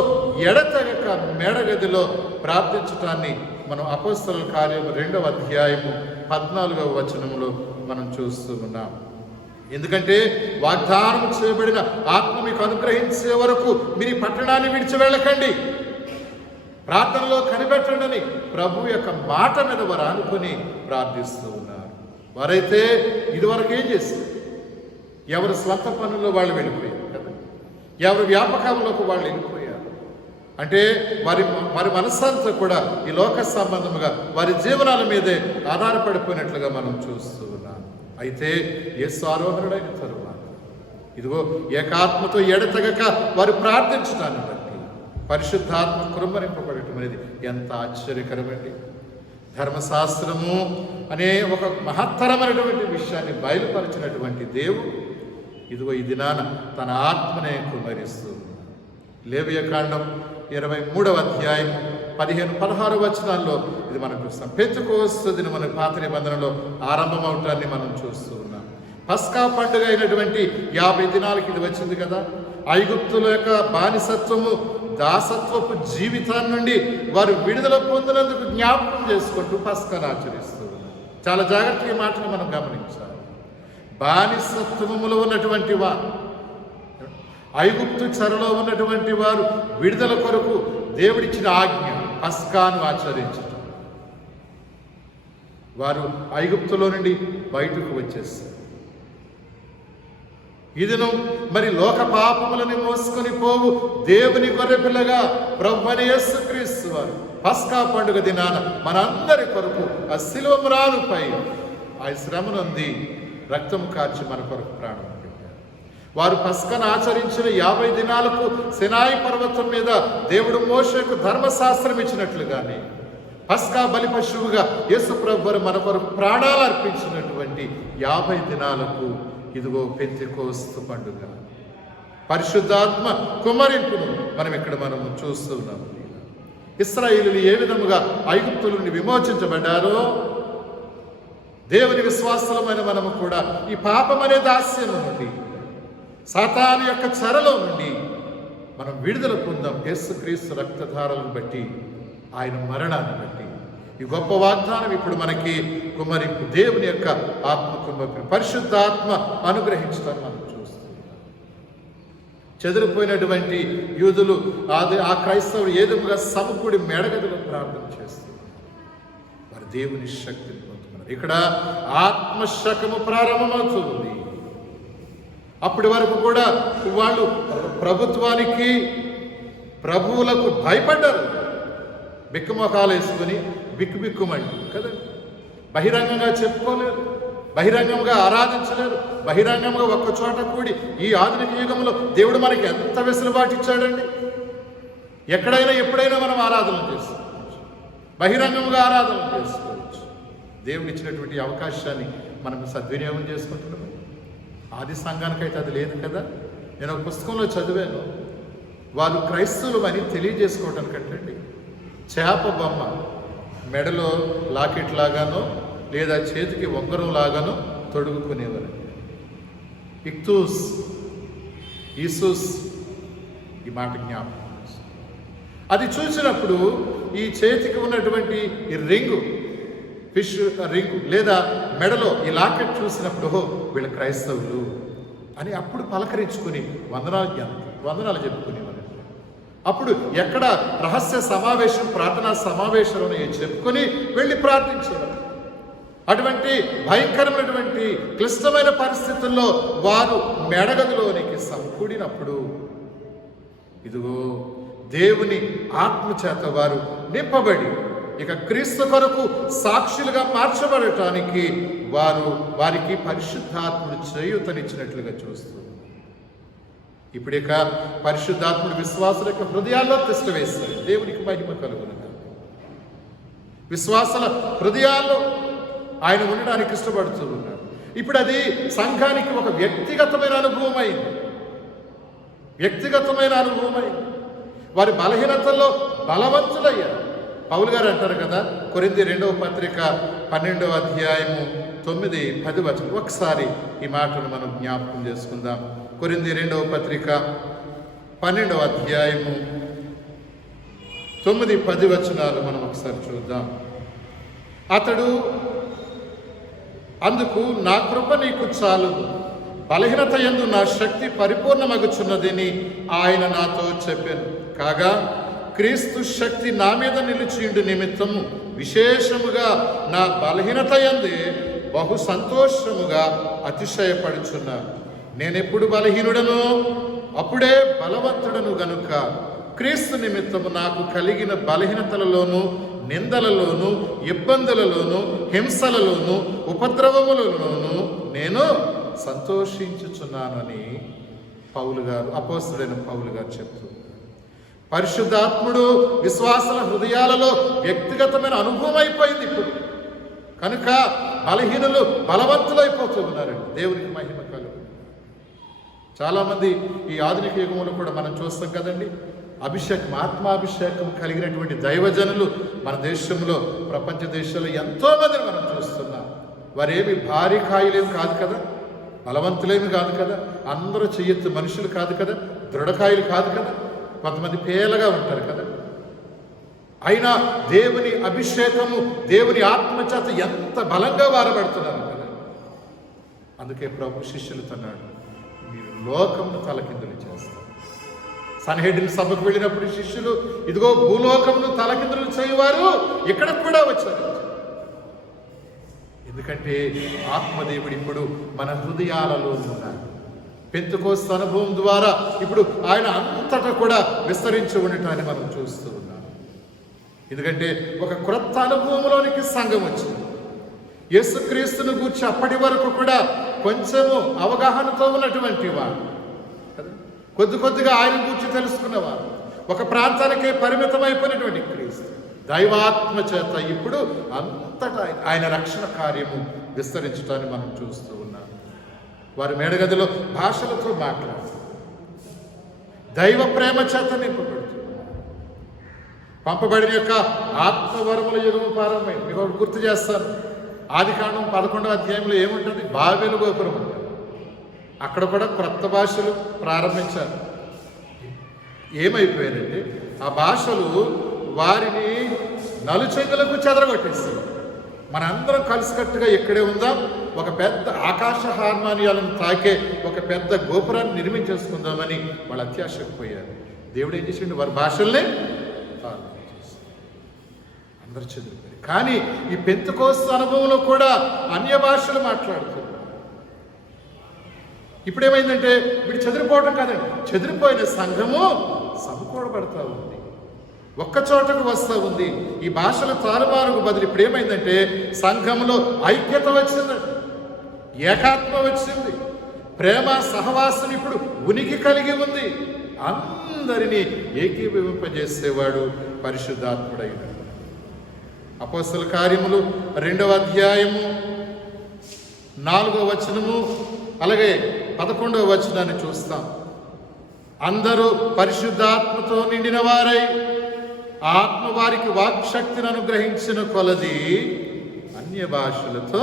ఎడతెగక మేడగదిలో ప్రార్థించటాన్ని మనం అపొస్తలుల కార్యము 2వ అధ్యాయము 14వ వచనంలో మనం చూస్తూ ఉన్నాం. ఎందుకంటే వాగ్దానం చేయబడిన ఆత్మ మీకు అనుగ్రహించే వరకు మీరు ఈ పట్టణాన్ని విడిచి వెళ్ళకండి, ప్రార్థనలో కనిపెట్టండి అని ప్రభు యొక్క మాట మీద వారు అనుకుని ప్రార్థిస్తూ ఉన్నారు. వారైతే ఇదివరకు ఏం చేశారు? ఎవరు స్వంత పనుల్లో వాళ్ళు వెళ్ళిపోయారు కదా, ఎవరు వ్యాపకంలోకి వాళ్ళు వెళ్ళిపోయారు. అంటే వారి మనస్సంతా కూడా ఈ లోక సంబంధముగా వారి జీవనాల మీదే ఆధారపడిపోయినట్లుగా మనం చూస్తూ ఉన్నాం. అయితే యేసు ఆరోహణుడైన తరువాత ఇదిగో ఏకాత్మతో ఎడతెగక వారు ప్రార్థించడాన్ని బట్టి పరిశుద్ధాత్మ కృమ్మరింపబడటం అనేది ఎంత ఆశ్చర్యకరమండి. ధర్మశాస్త్రము అనే ఒక మహత్తరమైనటువంటి విషయాన్ని బయలుపరిచినటువంటి దేవుడు ఇదిగో ఈ దినాన తన ఆత్మనే కుమ్మరిస్తూ లేవియకాండం 23వ అధ్యాయం 15-16 వచనాల్లో ఇది మనం చూస్తాం. పెంతెకోస్తు దినం మన పాత నిబంధనలో ఆరంభమవటాన్ని మనం చూస్తూ ఉన్నాం. పస్కా పండుగ అయినటువంటి 50 దినాలకి ఇది వచ్చింది కదా. ఐగుప్తుల యొక్క బానిసత్వము, దాసత్వపు జీవితాన్ని నుండి వారు విడుదల పొందినందుకు జ్ఞాపకం చేసుకుంటూ పస్కాను ఆచరిస్తూ ఉన్నారు. చాలా జాగ్రత్తగా మాటను మనం గమనించాలి. బానిసత్వములో ఉన్నటువంటి వారు, ఐగుప్తు చెరలో ఉన్నటువంటి వారు విడుదల కొరకు దేవుడిచ్చిన ఆజ్ఞ పస్కాను ఆచరించడం. వారు ఐగుప్తులో నుండి బయటకు వచ్చేస్తారు. ఇదిను మరి లోక పాపములను మోసుకొని పోవు దేవుని గొర్రెపిల్లగా ప్రభువైన యేసుక్రీస్తు వారు పస్కా పండుగ దినాన మనందరి కొరకు ఆ శిలువ మ్రానుపై ఆ శ్రమనుంది రక్తం కార్చి మన కొరకు ప్రాణం పెట్టారు. వారు పస్కాను ఆచరించిన 50 దినాలకు సినాయి పర్వతం మీద దేవుడు మోషేకు ధర్మశాస్త్రం ఇచ్చినట్లుగానే పస్కా బలి పశువుగా యేసు ప్రభువు మన కొరకు ప్రాణాలు అర్పించినటువంటి 50 దినాలకు ఇదిగో పెంతెకోస్తు పండుగ, పరిశుద్ధాత్మ కుమ్మరింపును మనము చూస్తున్నాం. ఇశ్రాయేలీయులు ఏ విధముగా ఐగుప్తుల నుండి విమోచించబడ్డారో, దేవుని విశ్వాసులమైన మనము కూడా ఈ పాపం అనే దాస్యము నుండి, సాతాను యొక్క చెరలో నుండి మనం విడుదల పొందాం. యేసుక్రీస్తు రక్తధారలను బట్టి, ఆయన మరణాన్ని బట్టి. ఈ గొప్ప వాగ్దానం ఇప్పుడు మనకి కుమ్మరింపు, దేవుని యొక్క ఆత్మ కుమ్మరింపు, పరిశుద్ధాత్మ అనుగ్రహించడం మనం చూస్తున్నాం. చెదిరిపోయినటువంటి యూదులు, ఆ క్రైస్తవులు ఏదుగా సమకూడి మెడగదిలో ప్రార్థన చేస్తున్నారు. వారు దేవుని శక్తిని పొందుతున్నారు. ఇక్కడ ఆత్మశకము ప్రారంభమవుతుంది. అప్పటి వరకు కూడా వాళ్ళు ప్రభుత్వానికి, ప్రభువులకు భయపడ్డారు. బిక్కుమొఖాలు వేసుకుని బిక్కుమండి కదండి. బహిరంగంగా చెప్పుకోలేరు, బహిరంగంగా ఆరాధించలేరు, బహిరంగంగా ఒక్క చోట కూడి. ఈ ఆధునిక యుగంలో దేవుడు మనకి ఎంత వెసులుబాటు ఇచ్చాడండి. ఎక్కడైనా ఎప్పుడైనా మనం ఆరాధన చేసుకోవచ్చు, బహిరంగంగా ఆరాధన చేసుకోవచ్చు. దేవుడు ఇచ్చినటువంటి అవకాశాన్ని మనం సద్వినియోగం చేసుకుంటున్నాం. ఆది సంఘానికైతే అది లేదు కదా. నేను ఒక పుస్తకంలో చదివాను, వాళ్ళు క్రైస్తవులు అని తెలియజేసుకోవటానికంటండి చేప బొమ్మ మెడలో లాకెట్ లాగానో లేదా చేతికి ఉంగరం లాగానో తొడుగుకునేవారు. ఇక్తూస్, ఈసూస్, ఈ మాట జ్ఞాపకం. అది చూసినప్పుడు ఈ చేతికి ఉన్నటువంటి ఈ రింగు, ఫిష్ రింగు లేదా మెడలో ఈ లాకెట్ చూసినప్పుడు వీళ్ళ క్రైస్తవులు అని అప్పుడు పలకరించుకుని వందనాలు చెప్పుకునేవారు. అప్పుడు ఎక్కడ రహస్య సమావేశం, ప్రార్థనా సమావేశంలో చెప్పుకొని వెళ్ళి ప్రార్థించేవారు. అటువంటి భయంకరమైనటువంటి క్లిష్టమైన పరిస్థితుల్లో వారు మెడగదిలోనికి సమకూడినప్పుడు ఇదిగో దేవుని ఆత్మ చేత వారు నింపబడి ఇక క్రీస్తు కొరకు సాక్షులుగా మార్చబడటానికి వారికి పరిశుద్ధాత్ముడు చేయూతనిచ్చినట్లుగా చూస్తుంది. ఇప్పుడు ఇక పరిశుద్ధాత్ముడు విశ్వాసుల యొక్క హృదయాల్లో తిష్ట వేస్తారు. దేవునికి మహిమ కలుగునుగా. విశ్వాసుల హృదయాల్లో ఆయన ఉండడానికి ఇష్టపడుతూ ఉన్నాడు. ఇప్పుడు అది సంఘానికి ఒక వ్యక్తిగతమైన అనుభవం అయింది. వారి బలహీనతల్లో బలవంతులయ్యారు. పౌలు గారు అంటారు కదా, కొరింథీ 2వ పత్రిక 12వ అధ్యాయము 9-10 వచనం. ఒకసారి ఈ మాటను మనం జ్ఞాపకం చేసుకుందాం. కొరింథీ 2వ పత్రిక 12వ అధ్యాయము 9-10 వచనాలు మనం ఒకసారి చూద్దాం. అతడు అందుకు, నా కృప నీకు చాలును, బలహీనత యందు నా శక్తి పరిపూర్ణమగుచున్నదని ఆయన నాతో చెప్పాను. కాగా క్రీస్తు శక్తి నా మీద నిలిచిండు నిమిత్తము విశేషముగా నా బలహీనత యందే బహు సంతోషముగా అతిశయపడుచున్నాను. నేనెప్పుడు బలహీనుడను అప్పుడే బలవంతుడను గనుక క్రీస్తు నిమిత్తము నాకు కలిగిన బలహీనతలలోను, నిందలలోను, ఇబ్బందులలోను, హింసలలోను, ఉపద్రవములలోను నేను సంతోషించుచున్నానని అపోస్తలుడైన పౌలు గారు చెప్తూ, పరిశుద్ధాత్ముడు విశ్వాసుల హృదయాలలో వ్యక్తిగతమైన అనుభవం అయిపోయింది ఇప్పుడు. కనుక బలహీనులు బలవంతులైపోతూ ఉన్నారండి. దేవునికి మహిమ కలుగు. చాలామంది ఈ ఆధునిక యుగంలో కూడా మనం చూస్తాం కదండి, ఆత్మాభిషేకం కలిగినటువంటి దైవజనులు మన దేశంలో, ప్రపంచ దేశాల్లో ఎంతో మందిని మనం చూస్తున్నాం. వారేమి భారీ కాయలేమి కాదు కదా, బలవంతులేమి కాదు కదా, అందరూ చెయ్యొత్తు మనుషులు కాదు కదా, దృఢకాయలు కాదు కదా, కొంతమంది పేలగా ఉంటారు కదా. అయినా దేవుని అభిషేకము, దేవుని ఆత్మచేత ఎంత బలంగా వారబడుతున్నారు కదా. అందుకే ప్రభు శిష్యులతో అన్నాడు, మీరు లోకమును తలకిందులు చేస్తారు. సన్హెడ్రిన్ సభకు వెళ్ళినప్పుడు శిష్యులు, ఇదిగో భూలోకమును తలకిందులు చేయవారు ఇక్కడికి కూడా వచ్చారు. ఎందుకంటే ఆత్మదేవుడు ఇప్పుడు మన హృదయాలలో ఉన్నారు. పెంతెకోస్తు అనుభవం ద్వారా ఇప్పుడు ఆయన అంతటా కూడా విస్తరించి ఉండటాన్ని మనం చూస్తూ ఉన్నాం. ఎందుకంటే ఒక క్రొత్త అనుభవంలోనికి సంఘం వచ్చింది. యేసుక్రీస్తును గూర్చి అప్పటి వరకు కూడా కొంచెము అవగాహనతో ఉన్నటువంటి వారు, కొద్దిగా ఆయన గూర్చి తెలుసుకున్నవారు, ఒక ప్రాంతానికే పరిమితమైపోయినటువంటి క్రీస్తు దైవాత్మ చేత ఇప్పుడు అంతటా ఆయన రక్షణ కార్యము విస్తరించడాన్ని మనం చూస్తూ ఉన్నాం. వారి మేడగదిలో భాషలతో మాట్లాడుతూ దైవ ప్రేమ చేత నింపబడుతుంది. పంపబడిన యొక్క ఆత్మవరముల యుగము ప్రారంభమైంది. మీకు ఒకటి గుర్తు చేస్తాను. ఆదికాండం 11వ అధ్యాయంలో ఏముంటుంది? బాబెలు గోపురం ఉంటుంది. అక్కడ కూడా క్రొత్త భాషలు ప్రారంభించారు. ఏమైపోయారంటే ఆ భాషలు వారిని నలుచెంగులకు చెదరగొట్టేస్తారు. మనందరం కలిసికట్టుగా ఇక్కడే ఉందాం, ఒక పెద్ద ఆకాశ హార్మానియాలను తాకే ఒక పెద్ద గోపురాన్ని నిర్మించేసుకుందామని వాళ్ళు అత్యాశకు పోయారు. దేవుడు ఏం చేసిండు? వారి భాషల్ని అందరు చెదిరిపోయారు. కానీ ఈ పెంతెకోస్తు అనుభవంలో కూడా అన్య భాషలు మాట్లాడుతున్నారు. ఇప్పుడు ఏమైందంటే వీడు చెదిరిపోవటం కాదండి, చెదిరిపోయిన సంఘము సమకూడబడతా ఉంది, ఒక్క చోటకు వస్తూ ఉంది. ఈ భాషల తారుమారుకు బదులు ఇప్పుడు ఏమైందంటే సంఘంలో ఐక్యత వచ్చింది, ఏకాత్మ వచ్చింది, ప్రేమ సహవాసం ఇప్పుడు ఉనికి కలిగి ఉంది. అందరినీ ఏకీభవింపజేసేవాడు పరిశుద్ధాత్ముడైన. అపోస్తల కార్యములు 2వ అధ్యాయము 4వ వచనము అలాగే 11వ వచనాన్ని చూస్తాం. అందరూ పరిశుద్ధాత్మతో నిండిన వారై ఆత్మ వారికి వాక్శక్తిని అనుగ్రహించిన కొలది అన్య భాషలతో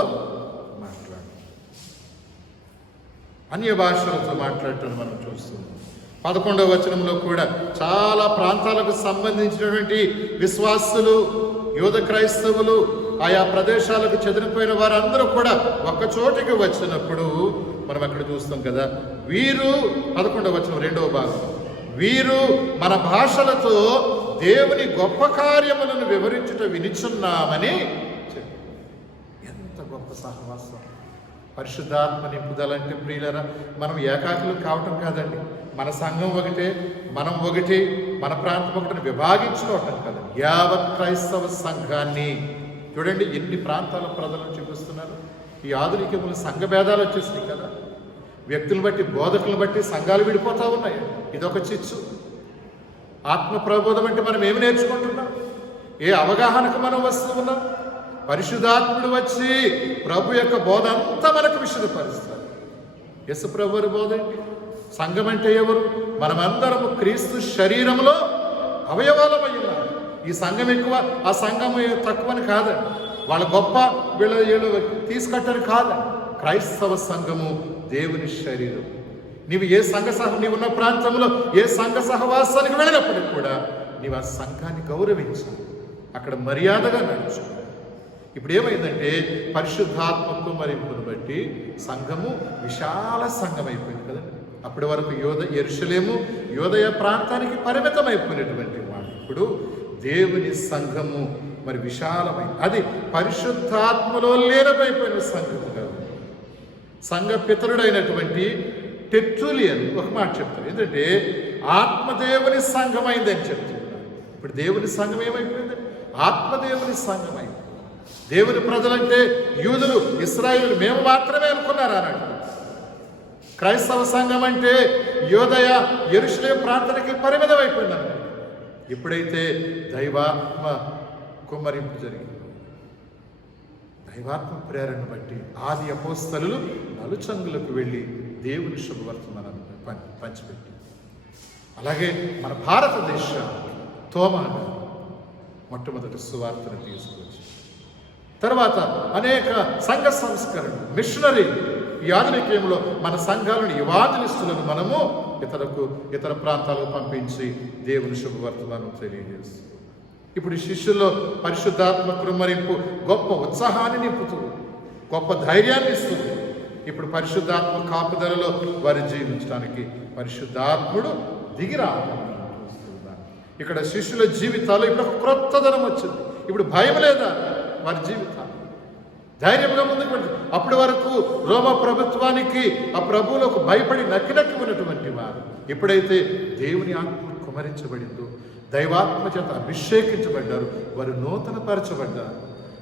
మాట్లాడటం మనం చూస్తున్నాం. 11వ వచనంలో కూడా చాలా ప్రాంతాలకు సంబంధించినటువంటి విశ్వాసులు, యూద క్రైస్తవులు, ఆయా ప్రదేశాలకు చెదిరిపోయిన వారందరూ కూడా ఒక్క చోటికి వచ్చినప్పుడు మనం అక్కడ చూస్తాం కదా. వీరు 11వ వచనం 2వ భాగం, వీరు మన భాషలతో దేవుని గొప్ప కార్యములను వివరించుట వినిచున్నామని చెప్పారు. ఎంత గొప్ప సహవాసం! పరిశుద్ధాత్మ నింపుదలంటే ప్రియులరా, మనం ఏకాకులు కావటం కాదండి. మన సంఘం ఒకటే, మనం ఒకటి, మన ప్రాంతం ఒకటిని విభాగించుకోవటం కాదు. యావత్ క్రైస్తవ సంఘాన్ని చూడండి, ఎన్ని ప్రాంతాల ప్రజలను చూపిస్తున్నారు. ఈ ఆధునికములు సంఘ భేదాలు వచ్చేసినాయి కదా. వ్యక్తులను బట్టి, బోధకులను బట్టి సంఘాలు విడిపోతూ ఉన్నాయి. ఇదొక చిచ్చు. ఆత్మ ప్రబోధం అంటే మనం ఏమి నేర్చుకుంటున్నాం? ఏ అవగాహనకు మనం వస్తూ ఉన్నాం? పరిశుద్ధాత్ముడు వచ్చి ప్రభు యొక్క బోధ అంతా మనకు విశదపరుస్తారు. యేసు ప్రభు వారి బోధ ఏంటి? సంఘం అంటే ఎవరు? మనమందరము క్రీస్తు శరీరంలో అవయవాలమై ఉన్నారు. ఈ సంఘం ఎక్కువ, ఆ సంఘం తక్కువని కాదండి. వాళ్ళ గొప్ప, వీళ్ళు తీసుకట్టని కాదండి. క్రైస్తవ సంఘము దేవుని శరీరం. నీవు ఏ నీవు ఉన్న ప్రాంతంలో ఏ సంఘ సహవాసానికి వెళ్ళినప్పటికీ కూడా నీవు ఆ సంఘాన్ని గౌరవించు, అక్కడ మర్యాదగా నడుచు. ఇప్పుడు ఏమైందంటే పరిశుద్ధాత్మకు మరింపును బట్టి సంఘము విశాల సంఘం అయిపోయింది కదండి. అప్పటి వరకు యెరూషలేము యోదయ ప్రాంతానికి పరిమితమైపోయినటువంటి వాడు ఇప్పుడు దేవుని సంఘము మరి విశాలమైంది. అది పరిశుద్ధాత్మలో లీనమైపోయిన సంఘము కాదు. సంఘ పితరుడైనటువంటి టెర్టులియన్ ఒక మాట చెప్తారు, ఏంటంటే ఆత్మదేవుని సంఘమైందని చెప్తున్నారు. ఇప్పుడు దేవుని సంఘం ఏమైపోయింది? ఆత్మదేవుని సంఘమైంది. దేవుని ప్రజలంటే యూదులు, ఇశ్రాయేలు మేము మాత్రమే అనుకున్నారు అన్నాడు. క్రైస్తవ సంఘం అంటే యోదయ యెరూషలేము ప్రాంతానికి పరిమితమైపోయింది అన్నమాట. ఎప్పుడైతే దైవాత్మ కుమ్మరింపు జరిగింది, దైవాత్మ ప్రేరణ బట్టి ఆది అపోస్తలులు నలుచంగులకు వెళ్ళి దేవుని శుభవర్తమానాన్ని పంచిపెట్టి, అలాగే మన భారతదేశానికి తోమా గారు మొట్టమొదటి సువార్తను తీసుకొచ్చి, తర్వాత అనేక సంఘ సంస్కరణ మిషనరీ ఈ ఆధునికంలో మన సంఘాలను ఇవాంజలిస్టులను మనము ఇతర ప్రాంతాలకు పంపించి దేవుని శుభవర్తమానం తెలియజేస్తుంది. ఇప్పుడు ఈ శిష్యుల్లో పరిశుద్ధాత్మ కుమ్మరింపు గొప్ప ఉత్సాహాన్ని నింపుతుంది, గొప్ప ధైర్యాన్ని ఇస్తుంది. ఇప్పుడు పరిశుద్ధాత్మ కాపుదలలో వారి జీవించడానికి పరిశుద్ధాత్ముడు దిగిరావడం చూస్తున్నాను. ఇక్కడ శిష్యుల జీవితాల్లో ఇప్పుడు ఒక క్రొత్తదనం వచ్చింది. ఇప్పుడు భయం లేదా వారి జీవితాలు? ధైర్యంగా ముందుకు వెళ్తుంది. అప్పటి వరకు రోమా ప్రభుత్వానికి, ఆ ప్రభువులకు భయపడి నక్కి ఉన్నటువంటి వారు ఎప్పుడైతే దేవుని ఆత్మ కుమరించబడిందో, దైవాత్మ చేత అభిషేకించబడ్డారు, వారు నూతనపరచబడ్డారు.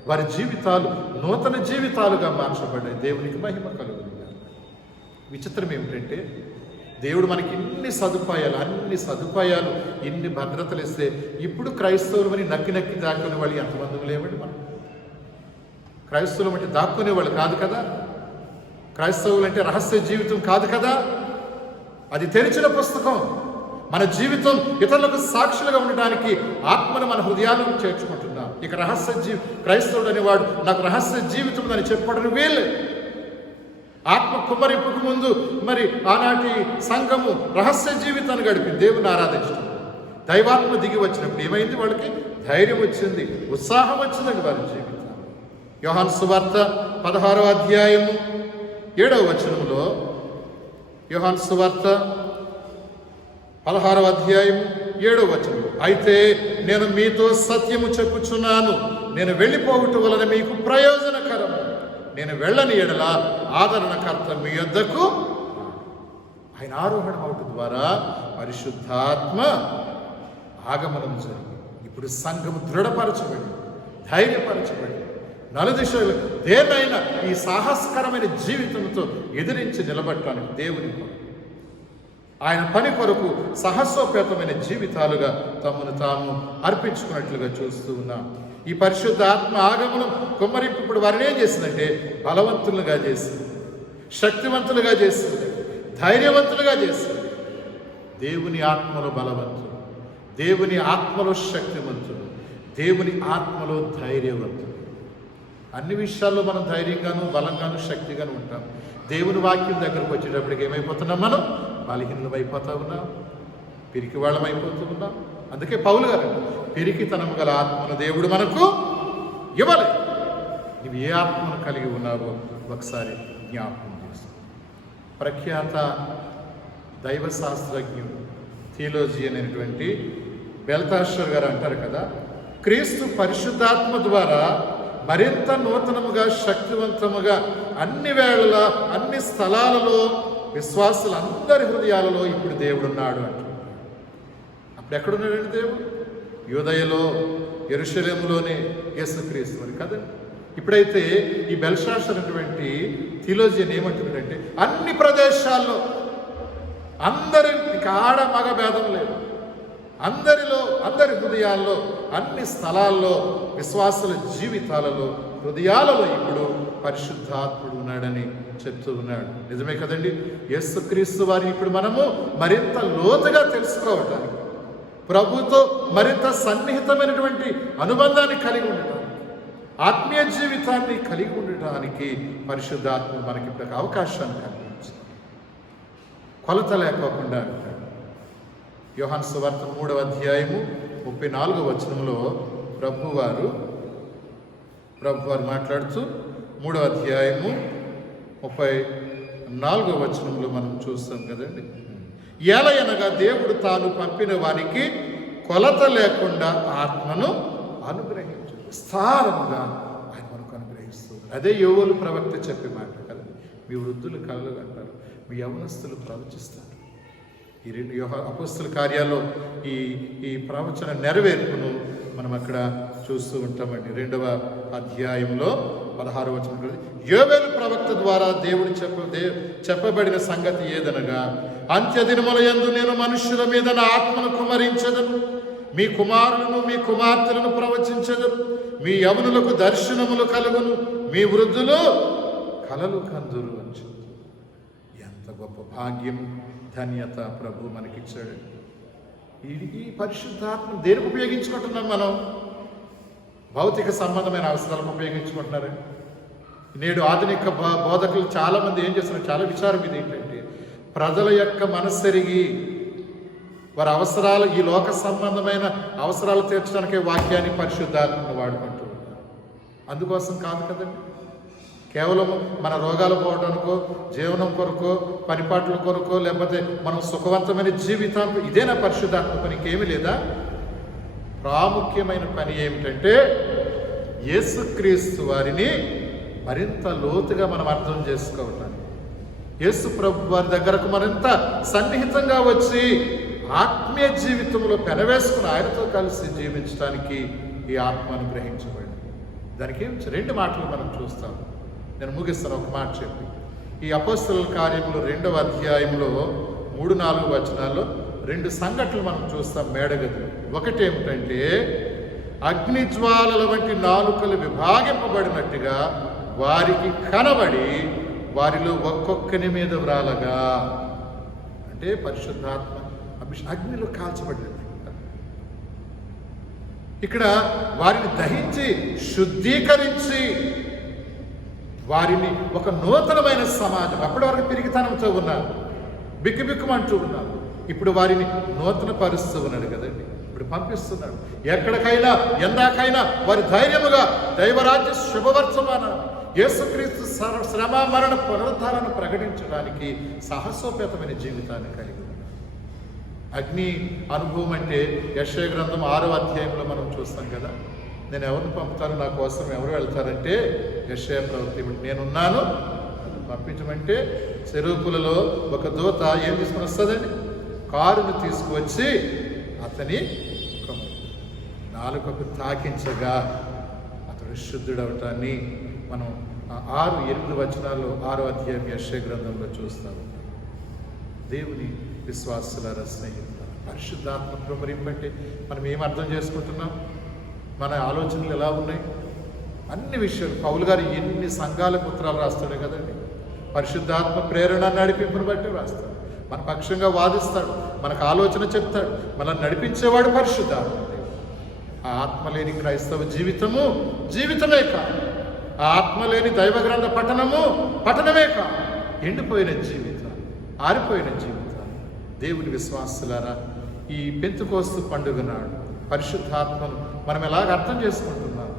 వారి జీవితాలు నూతన జీవితాలుగా మార్చబడ్డాయి. దేవునికి మహిమ కలుగుతుంది. విచిత్రం ఏమిటంటే దేవుడు మనకి అన్ని సదుపాయాలు ఇన్ని భద్రతలు ఇస్తే ఇప్పుడు క్రైస్తవులు అని నక్కి దాక్కునే వాళ్ళు ఎంతమంది లేవండి? మనం క్రైస్తవులు అంటే దాక్కునే వాళ్ళు కాదు కదా. క్రైస్తవులు అంటే రహస్య జీవితం కాదు కదా. అది తెరిచిన పుస్తకం. మన జీవితం ఇతరులకు సాక్షులుగా ఉండడానికి ఆత్మను మన హృదయాలను చేర్చుకుంటున్నాం. ఇక క్రైస్తవుడు అనేవాడు నాకు రహస్య జీవితం ఉందని చెప్పడం వీళ్ళు. ఆత్మ కుమ్మరింపుకు ముందు మరి ఆనాటి సంఘము రహస్య జీవితాన్ని గడిపి దేవుని ఆరాధించడం. దైవాత్మ దిగి వచ్చినప్పుడు ఏమైంది? వాళ్ళకి ధైర్యం వచ్చింది, ఉత్సాహం వచ్చిందండి వారి జీవితం. యోహాను సువార్త 16వ అధ్యాయము 7వ వచనంలో, యోహాను సువార్త 16వ అధ్యాయం 7వ వచనంలో, అయితే నేను మీతో సత్యము చెప్పుచున్నాను, నేను వెళ్ళిపోవటం వలన మీకు ప్రయోజనకరం, నేను వెళ్ళని ఎడల ఆదరణకర్త మీ యొద్దకు ఆయన ఆరోహణం అవటం ద్వారా పరిశుద్ధాత్మ ఆగమనం జరిగింది. ఇప్పుడు సంఘము దృఢపరచబడి, ధైర్యపరచబడి, నలుదిశలు దేన్నైనా ఈ సాహసకరమైన జీవితంతో ఎదిరించి నిలబడటానికి దేవుని ఆయన పని కొరకు సాహసోపేతమైన జీవితాలుగా తమను తాము అర్పించుకున్నట్లుగా చూస్తూ ఉన్నాం. ఈ పరిశుద్ధ ఆత్మ ఆగమనం కుమ్మరింపు ఇప్పుడు వారిని ఏం చేసిందంటే బలవంతులుగా చేసింది, శక్తివంతులుగా చేసింది, ధైర్యవంతులుగా చేసింది. దేవుని ఆత్మలో బలవంతులు, దేవుని ఆత్మలో శక్తివంతులు, దేవుని ఆత్మలో ధైర్యవంతులు. అన్ని విషయాల్లో మనం ధైర్యంగాను బలంగాను శక్తిగాను ఉంటాం. దేవుని వాక్యం దగ్గరకు వచ్చేటప్పటికి ఏమైపోతున్నాం? మనం బలహీనులం అయిపోతా ఉన్నాం, పిరికి వాళ్ళం అయిపోతూ ఉన్నాం. అందుకే పౌలు గారు పిరికితనం గల ఆత్మను దేవుడు మనకు ఇవ్వలేదు. నువ్వు ఏ ఆత్మను కలిగి ఉన్నావో ఒకసారి జ్ఞాపకం చేసుకో. ప్రఖ్యాత దైవ శాస్త్రజ్ఞుడు థియోలోజియన్ అయినటువంటి బెల్తాషర్ గారు అంటారు కదా, క్రీస్తు పరిశుద్ధాత్మ ద్వారా మరింత నూతనముగా శక్తివంతముగా అన్ని వేళలా అన్ని స్థలాలలో విశ్వాసులందరి హృదయాలలో ఇప్పుడు దేవుడున్నాడు అంట. అప్పుడు ఎక్కడున్నాడండి దేవుడు? యూదయలో, యెరూషలేములోనే యేసుక్రీస్తు అని కదా. ఇప్పుడైతే ఈ బెల్షాషర్ అటువంటి థియోలోజియన్ ఏమంటున్నాడంటే అన్ని ప్రదేశాల్లో అందరి ఆడ మగ భేదం లేదు, అందరి హృదయాల్లో అన్ని స్థలాల్లో విశ్వాసుల జీవితాలలో హృదయాలలో ఇప్పుడు పరిశుద్ధాత్ముడు ఉన్నాడని చెప్తూ ఉన్నాడు. నిజమే కదండి. యేసుక్రీస్తు వారిని ఇప్పుడు మనము మరింత లోతుగా తెలుసుకోవటానికి, ప్రభుతో మరింత సన్నిహితమైనటువంటి అనుబంధాన్ని కలిగి ఉండటానికి, ఆత్మీయ జీవితాన్ని కలిగి ఉండటానికి పరిశుద్ధాత్మ మనకి ఇప్పుడు అవకాశాన్ని కల్పించింది. కొలత లేకోకుండా అంటాడు. యోహాను సువార్త 3వ అధ్యాయము 34వ వచనంలో ప్రభువారు మాట్లాడుతూ 3వ అధ్యాయము 34వ వచనంలో మనం చూస్తాం కదండి. ఏలయనగా దేవుడు తాను పంపిన వారికి కొలత లేకుండా ఆత్మను అనుగ్రహించు, విస్తారముగా ఆయన మనకు అనుగ్రహిస్తుంది. అదే యోవేలు ప్రవక్త చెప్పే మాట కదా, మీ వృద్ధులు కలలు అంటారు, మీ యవనస్తులు ప్రవచిస్తారు. ఈ 2 అపోస్తల కార్యాల్లో ఈ ప్రవచన నెరవేర్పును మనం అక్కడ చూస్తూ ఉంటామండి. 2వ అధ్యాయంలో 16వ వచనం, యోవేలు ప్రవక్త ద్వారా దేవుడు చెప్పబడిన సంగతి ఏదనగా, అంత్యదినముల యందు నేను మనుష్యుల మీద నా ఆత్మను కుమ్మరించెదను, మీ కుమారులను మీ కుమార్తెలను ప్రవచించెదను, మీ యవనులకు దర్శనములు కలుగును, మీ వృద్ధులు కలలు కందురు అని చెప్తారు. ఎంత గొప్ప భాగ్యం, ధన్యత ప్రభు మనకిచ్చాడు. ఈ పరిశుద్ధాత్మ దేనికి ఉపయోగించుకుంటున్నాం? మనం భౌతిక సంబంధమైన అవసరాలకు ఉపయోగించుకుంటున్నారు. నేడు ఆధునిక బోధకులు చాలామంది ఏం చేస్తున్నారు, చాలా విచారం ఇది ఏంటంటే, ప్రజల యొక్క మనస్సెరిగి వారి అవసరాలు, ఈ లోక సంబంధమైన అవసరాలు తీర్చడానికే వాక్యాన్ని పరిశుద్ధాత్మను వాడుకుంటూ ఉంటారు. అందుకోసం కాదు కదండి. కేవలం మన రోగాలు పోవడానికో, జీవనం కొరకో, పనిపాట్ల కొరకో, లేకపోతే మనం సుఖవంతమైన జీవితానికి ఇదేనా పరిశుద్ధాత్మ పని? ఇంకేమీ లేదా? ప్రాముఖ్యమైన పని ఏమిటంటే యేసుక్రీస్తు వారిని మరింత లోతుగా మనం అర్థం చేసుకోవటానికి, యేసు ప్రభు వారి దగ్గరకు మరింత సన్నిహితంగా వచ్చి ఆత్మీయ జీవితంలో పెనవేసుకుని ఆయనతో కలిసి జీవించడానికి ఈ ఆత్మ అనుగ్రహించబడింది. దానికి 2 మాటలు మనం చూస్తాం. నేను ముగిస్తాను ఒక మాట చెప్పి. ఈ అపోస్తలుల కార్యములు 2వ అధ్యాయంలో 3-4 వచనాల్లో 2 సంఘటనలు మనం చూస్తాం మేడగదిలో. ఒకటి ఏమిటంటే అగ్నిజ్వాలల వంటి నాలుకలు విభాగింపబడినట్టుగా వారికి కనబడి వారిలో ఒక్కొక్కని మీద వ్రాలగా, అంటే పరిశుద్ధాత్మ అగ్నిలో కాల్చబడినట్టు. ఇక్కడ వారిని దహించి శుద్ధీకరించి వారిని ఒక నూతనమైన సమాజం, అప్పటి వరకు పిరికితనంతో ఉన్నారు, బిక్కుబిక్కుమంటూ ఉన్నారు, ఇప్పుడు వారిని నూతన పరుస్తూ ఉన్నాడు కదండి. ఇప్పుడు పంపిస్తున్నాడు ఎక్కడికైనా ఎందాకైనా వారి ధైర్యముగా దైవరాజ్య శుభవర్తమానాన్ని, యేసుక్రీస్తు శ్రమ మరణ పునరుద్ధారాన్ని ప్రకటించడానికి సాహసోపేతమైన జీవితాన్ని కలిగి ఉన్నారు. అగ్ని అనుభవం అంటే యెషయా గ్రంథం 6వ అధ్యాయంలో మనం చూస్తాం కదా. నేను ఎవరిని పంపుతాను, నా కోసం ఎవరు వెళ్తారంటే యెషయా ప్రవక్త నేనున్నాను పంపించమంటే, చెరుపులలో ఒక దూత ఏం తీసుకుని వస్తుందండి? కారును తీసుకువచ్చి అతని నాలుకకు తాకించగా అతడు శుద్ధుడవటాన్ని మనం 6-8 వచనాల్లో 6వ అధ్యాయం యెషయా గ్రంథంలో చూస్తాము. దేవుని విశ్వాసులారా, స్నేహితులారా, పరిశుద్ధాత్మ కృపరింపంటే మనం ఏం అర్థం చేసుకుంటున్నాం? మన ఆలోచనలు ఎలా ఉన్నాయి? అన్ని విషయాలు పౌలు గారు ఎన్ని సంఘాలకు ఉత్తరాలు రాస్తాడు కదండి. పరిశుద్ధాత్మ ప్రేరణ నడిపింపును బట్టి రాస్తాడు, మన పక్షంగా వాదిస్తాడు, మనకు ఆలోచన చెప్తాడు, మనల్ని నడిపించేవాడు పరిశుద్ధాత్మ. ఆ ఆత్మ లేని క్రైస్తవ జీవితము జీవితమే కాదు, ఆ ఆత్మ లేని దైవ గ్రంథ పఠనమే కాదు, ఎండిపోయిన జీవితం, ఆరిపోయిన జీవితం. దేవుని విశ్వాసులారా, ఈ పెంతెకోస్తు పండుగ నాడు పరిశుద్ధాత్మను మనం ఎలాగ అర్థం చేసుకుంటున్నాం,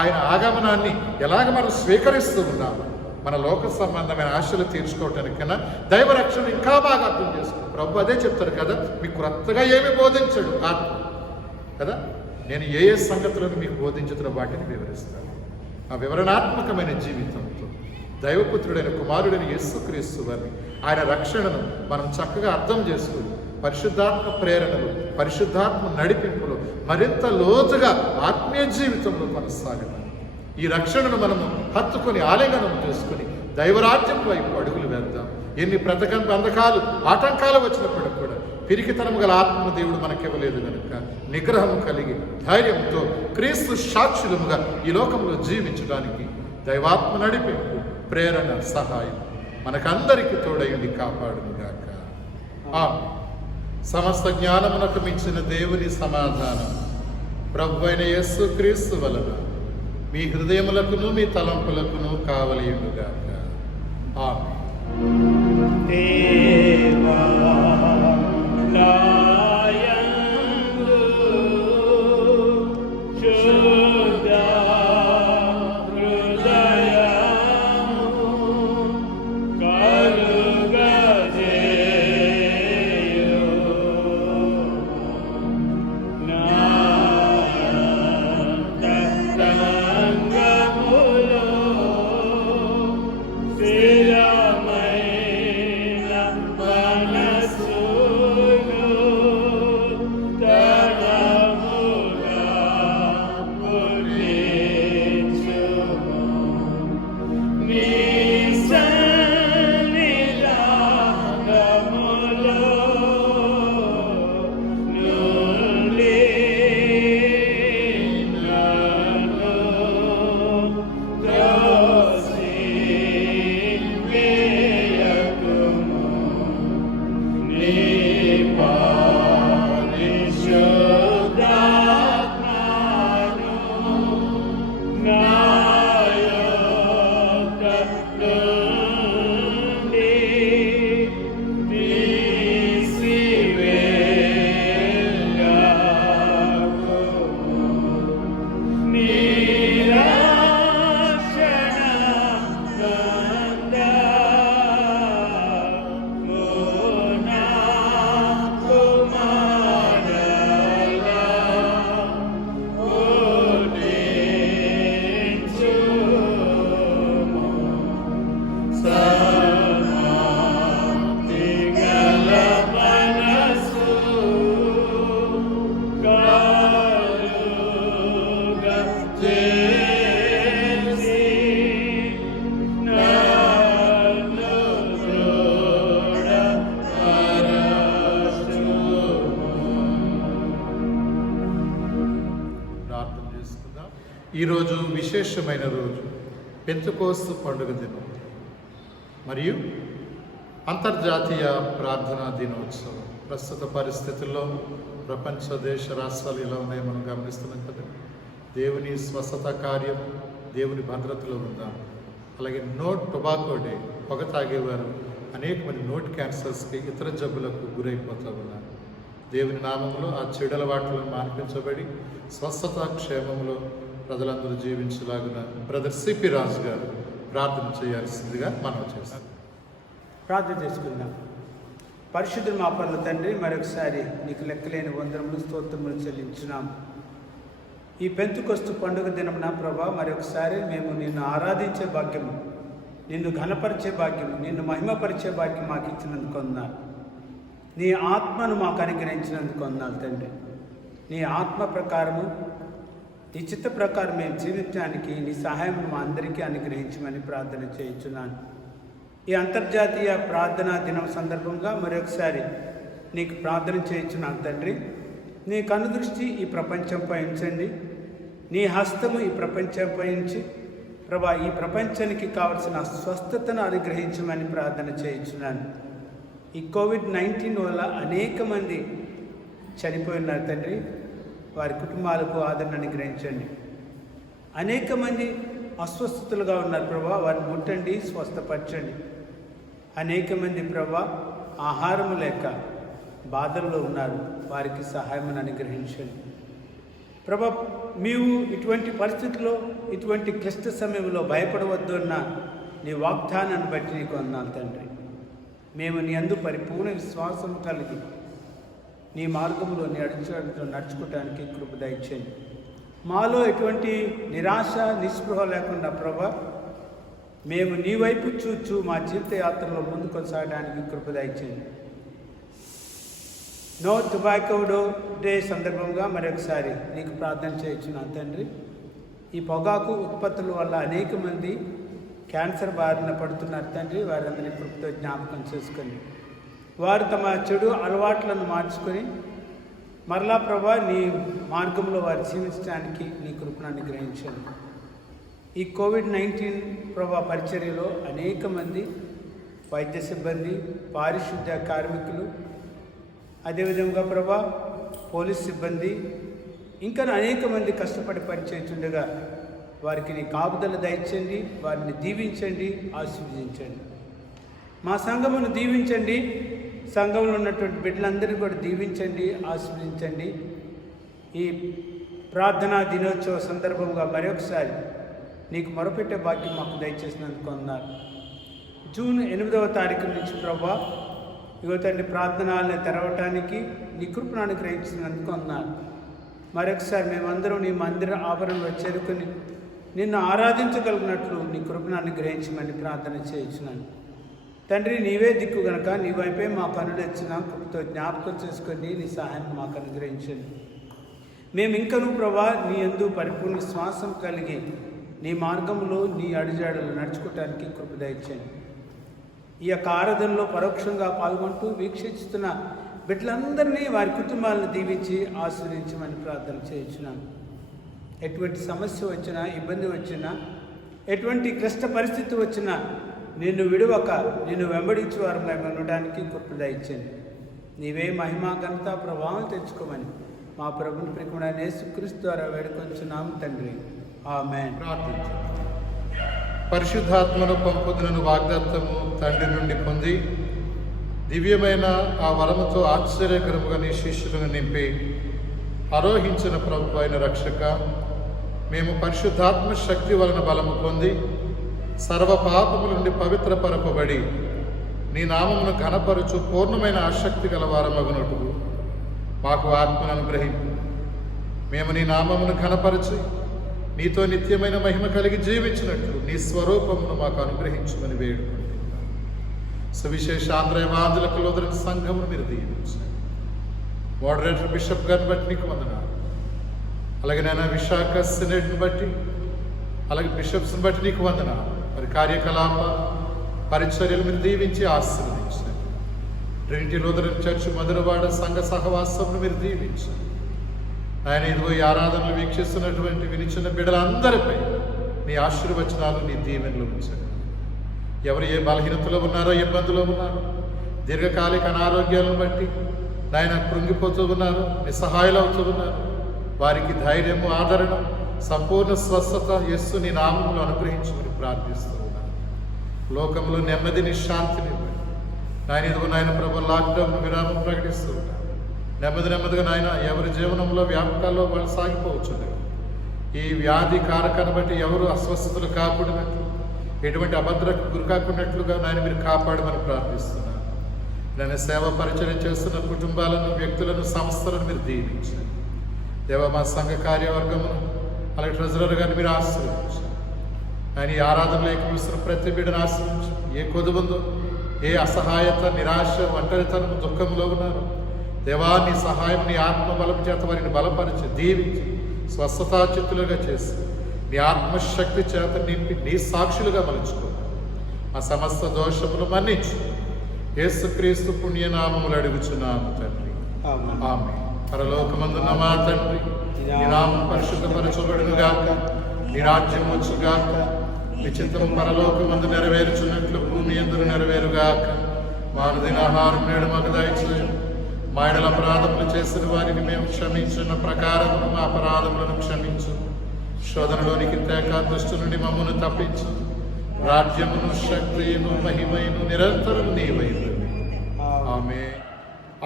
ఆయన ఆగమనాన్ని ఎలాగ మనం స్వీకరిస్తూ ఉన్నాము, మన లోక సంబంధమైన ఆశలు తీర్చుకోవటానికన్నా దైవ రక్షణ ఇంకా బాగా అర్థం చేసుకుంటాం. ప్రభు అదే చెప్తారు కదా, మీకు క్రొత్తగా ఏమి బోధించడు ఆత్మ కదా, నేను ఏ సంగతులను మీకు బోధించుతున్న వాటిని వివరిస్తాను. ఆ వివరణాత్మకమైన జీవితంతో దైవపుత్రుడైన కుమారుడైన యేసుక్రీస్తు వారిని, ఆయన రక్షణను మనం చక్కగా అర్థం చేసుకుని పరిశుద్ధాత్మ ప్రేరణలు, పరిశుద్ధాత్మ నడిపింపులు మరింత లోతుగా ఆత్మీయ జీవితంలో కొనసాగడం, ఈ రక్షణను మనము హత్తుకొని ఆలింగనం చేసుకుని దైవరాజ్యం వైపు అడుగులు వేద్దాం. ఎన్ని బంధకాలు ఆటంకాలు వచ్చినప్పటికి కూడా పిరికితనం గల ఆత్మను దేవుడు మనకివ్వలేదు కనుక నిగ్రహం కలిగి ధైర్యంతో క్రీస్తు సాక్షులముగా ఈ లోకంలో జీవించడానికి దైవాత్మ నడిపింపు, ప్రేరణ, సహాయం మనకందరికీ తోడైంది కాపాడుగాక. సమస్త జ్ఞానమునకు మించిన దేవుని సమాధానం ప్రభువైన యేసుక్రీస్తు వలన మీ హృదయములకును మీ తలంపులకును కావలియుగాక. ఆమేన్. దేవా స్థిరమైన ఈరోజు విశేషమైన రోజు, పెంతెకోస్తు పండుగ దినం మరియు అంతర్జాతీయ ప్రార్థనా దినోత్సవం. ప్రస్తుత పరిస్థితుల్లో ప్రపంచ దేశ రాష్ట్రాలు ఎలా ఉన్నాయో మనం గమనిస్తున్నాం కదా. దేవుని స్వస్థత కార్యం, దేవుని భద్రతలో ఉందాం. అలాగే నో టొబాకో డే, పొగ తాగేవారు అనేక మంది నోట్ క్యాన్సర్స్కి, ఇతర జబ్బులకు గురైపోతూ ఉన్నారు. దేవుని నామంలో ఆ చెడు అలవాట్లను మాన్పించబడి స్వస్థత క్షేమంలో ప్రజలందరూ జీవించలాగున బ్రదర్ సిపి రాజు గారు ప్రార్థన చేయాల్సిందిగా మనం చేస్తాం. ప్రార్థన చేసుకుందాం. పరిశుద్ధుడు మా పనుల తండ్రి, మరొకసారి నీకు లెక్కలేని వందనములు స్తోత్రములు చెల్లించున్నాం. ఈ పెంతెకోస్తు పండుగ దినమున ప్రభా, మరొకసారి మేము నిన్ను ఆరాధించే భాగ్యము, నిన్ను ఘనపరిచే భాగ్యము, నిన్ను మహిమపరిచే భాగ్యం మాకు ఇచ్చినందుకు వందనాలు. నీ ఆత్మను మాకు అనుగ్రహించినందుకు వందనాలు తండ్రి. నీ ఆత్మ ప్రకారము, నీ చిత్త ప్రకారం మేము జీవించడానికి నీ సహాయం మా అందరికీ అనుగ్రహించమని ప్రార్థన చేయించున్నాను. ఈ అంతర్జాతీయ ప్రార్థనా దినం సందర్భంగా మరొకసారి నీకు ప్రార్థన చేయించున్నాను తండ్రి. నీ కనుదృష్టి ఈ ప్రపంచంపై ఉంచండి. నీ హస్తము ఈ ప్రపంచంపై ఉంచి ప్రభా, ఈ ప్రపంచానికి కావలసిన స్వస్థతను అనుగ్రహించమని ప్రార్థన చేయించున్నాను. ఈ కోవిడ్-19 వల్ల అనేక మంది చనిపోయినారు తండ్రి. వారి కుటుంబాలకు ఆదరణ అనుగ్రహించండి. అనేక మంది అస్వస్థతలుగా ఉన్నారు ప్రభా, వారిని ముట్టండి, స్వస్థపరచండి. అనేక మంది ప్రభా ఆహారము లేక బాధల్లో ఉన్నారు, వారికి సహాయం అనుగ్రహించండి ప్రభా. మేము ఇటువంటి పరిస్థితుల్లో, ఇటువంటి క్లిష్ట సమయంలో భయపడవద్దు అన్న నీ వాగ్దానాన్ని బట్టి నీకు వందనాలు తండ్రి. మేము నీ అందు పరిపూర్ణ విశ్వాసం కలిగి నీ మార్గంలో నీ అడుగులో నడుచుకోవడానికి కృప దయచేయండి. మాలో ఎటువంటి నిరాశ నిస్పృహ లేకుండా ప్రభా, మేము నీ వైపు చూచు మా జీవిత యాత్రలో ముందు కొనసాగడానికి కృప దయచేయండి. నో టొబాకో డే సందర్భంగా మరొకసారి నీకు ప్రార్థన చేయించున్నాను తండ్రి. ఈ పొగాకు ఉత్పత్తుల వల్ల అనేక మంది క్యాన్సర్ బారిన పడుతున్నారు తండ్రి. వారందరినీ కృపతో జ్ఞాపకం చేసుకొని వారు తమ చెడు అలవాట్లను మార్చుకొని మరలా ప్రభా నీ మార్గంలో వారు జీవించడానికి నీ కృపను అనుగ్రహించండి. ఈ కోవిడ్-19 ప్రభా పరిచర్యలో అనేక మంది వైద్య సిబ్బంది, పారిశుద్ధ్య కార్మికులు, అదేవిధంగా ప్రభా పోలీస్ సిబ్బంది, ఇంకా అనేక మంది కష్టపడి పనిచేస్తుండగా వారికి నీ కాపుదల దయచండి, వారిని దీవించండి, ఆశీర్వదించండి. మా సంఘమును దీవించండి, సంఘంలో ఉన్నటువంటి బిడ్డలందరినీ కూడా దీవించండి, ఆశీర్వదించండి. ఈ ప్రార్థనా దినోత్సవ సందర్భంగా మరొకసారి నీకు మొరపెట్టే భాగ్యం మాకు దయచేసినందుకు అన్నారు. జూన్ 8వ తారీఖు నుంచి ప్రభా ఇగో తండ్రి ప్రార్థనల్ని తెరవటానికి నీ కృపను అనుగ్రహించినందుకు అన్నారు. మరొకసారి మేమందరం నీ మందిర ఆవరణలో చేరుకుని నిన్ను ఆరాధించగలిగినట్లు నీ కృపను అనుగ్రహించమని ప్రార్థన చేయించున్నాను తండ్రి. నీవే దిక్కు గనక నీ వైపే మా పనులు ఇచ్చిన కృపతో జ్ఞాపకం చేసుకొని నీ సహాయం మాకు అనుగ్రహించండి. మేము ఇంకనూ ప్రభా నీ యందు పరిపూర్ణ శ్వాసం కలిగి నీ మార్గంలో నీ అడుగుజాడలు నడుచుకోవటానికి కృప దయచేయండి. ఈ యొక్క ఆరాధనలో పరోక్షంగా పాల్గొంటూ వీక్షిస్తున్న బిడ్డలందరినీ, వారి కుటుంబాలను దీవించి ఆశీర్వదించమని ప్రార్థన చేయించున్నాను. ఎటువంటి సమస్య వచ్చినా, ఇబ్బంది వచ్చినా, ఎటువంటి క్లిష్ట పరిస్థితి వచ్చినా నిన్ను విడువక నిన్ను వెంబడించే వారు మేము ఉండడానికి కృప దయచేయండి. నీవే మహిమా ఘనత ప్రభావం తెచ్చుకోమని మా ప్రభుని ప్రియకుడైన యేసుక్రీస్తు ద్వారా వేడుకొంచున్నాము తండ్రి. ఆమేన్. ప్రార్థించండి. పరిశుద్ధాత్మను పంపుదలను వాగ్దత్తము తండ్రి నుండి పొంది దివ్యమైన ఆ వరముతో ఆశ్చర్యకరముగా నీ శిష్యులను నింపి ఆరోహించిన ప్రభు అయిన రక్షక, మేము పరిశుద్ధాత్మ శక్తి వలన బలము పొంది సర్వ పాపముల నుండి పవిత్రపరపబడి నీ నామమును ఘనపరచు పూర్ణమైన ఆసక్తి గల వారమగునటు మాకు ఆత్మను అనుగ్రహింపు. మేము నీ నామమును ఘనపరచి నీతో నిత్యమైన మహిమ కలిగి జీవించినట్లు నీ స్వరూపమును మాకు అనుగ్రహించమని వేడుకుంటున్నాం. సువిశేష ఆంధ్ర ఎవాంజలిక లూథరన్ సంఘమును మీరు దీవించండి. మోడరేటర్ బిషప్ గారిని బట్టి నీకు వందనాలు. అలాగే నేను విశాఖ సినెట్ని బట్టి, అలాగే బిషప్స్ని బట్టి నీకు వందనాలు. మరి కార్యకలాప పరిచర్యలు మీరు దీవించి ఆశీర్వదించండి. ట్రినిటీ లూథరన్ చర్చ్ మధురవాడ సంఘ సహవాసమును మీరు దీవించండి. ఆయన ఇదిగో ఈ ఆరాధనలు వీక్షిస్తున్నటువంటి వినిచిన బిడ్డలందరిపై నీ ఆశీర్వచనాలు, నీ దీవెనలు ఉంచండి. ఎవరు ఏ బలహీనతలో ఉన్నారో, ఇబ్బందులో ఉన్నారో, దీర్ఘకాలిక అనారోగ్యాలను బట్టి నాయన కృంగిపోతూ ఉన్నారు, నిస్సహాయాలు అవుతూ ఉన్నారు, వారికి ధైర్యము, ఆదరణ, సంపూర్ణ స్వస్థత యేసు నీ నామములో అనుగ్రహించమని ప్రార్థిస్తూ ఉన్నాను. లోకంలో నెమ్మదిని, శాంతిని నాయన ఇదిగో నాయన ప్రభు లాక్డౌన్ విరామం ప్రకటిస్తూ ఉన్నాను. నెమ్మదిగా నాయన ఎవరి జీవనంలో వ్యాపకాల్లో వాళ్ళు సాగిపోవచ్చుంది. ఈ వ్యాధి కారకాన్ని బట్టి ఎవరు అస్వస్థతలు కాకూడనట్లు, ఎటువంటి అభద్రకు గురి కాకున్నట్లుగా నాయన మీరు కాపాడమని ప్రార్థిస్తున్నాను. నేను సేవ పరిచయం చేస్తున్న కుటుంబాలను, వ్యక్తులను, సంస్థలను మీరు దీవించండి. దేవ మా సంఘ కార్యవర్గమును అలాగే ట్రెజరర్ గారిని మీరు ఆశీర్వదించండి. ఆయన ఈ ఆరాధనలో ఎక్కువస్తున్న ప్రతి బిడ్డను ఆశీర్వదించండి. ఏ కొదువుందో, ఏ అసహాయత, నిరాశ, ఒంటరితనం, దుఃఖంలో ఉన్నారు దేవా, నీ సహాయం, నీ ఆత్మబలం చేత వారిని బలపరిచి, దీవించి, స్వస్థతాచిత్తులుగా చేసి, నీ ఆత్మశక్తి చేత నింపి నీ సాక్షులుగా మలుచుకున్నాను. మా సమస్త దోషములు మన్నించు యేసుక్రీస్తు పుణ్యనామములు అడుగుచున్నాము తండ్రి, ఆమేన్. పరలోకమందున్న మా తండ్రి, నీ నామం పరిశుద్ధపరచబడునుగాక, నీ రాజ్యం వచ్చుగాక, నీ చిత్తము పరలోకమందు నెరవేరుచున్నట్లు భూమి యందు నెరవేరుగాక. మా దినాహారం నేడు మాకు దయచేయండి. మా ఎడల అపరాధములు చేసిన వారిని మేము క్షమించిన ప్రకారం మా అపరాధములను క్షమించు. శోధనలోనికి తేక దుష్టు నుండి మమ్మను తప్పించు. రాజ్యమును, శక్తియును, మహిమయును నిరంతరం నీవైనవి. ఆమేన్.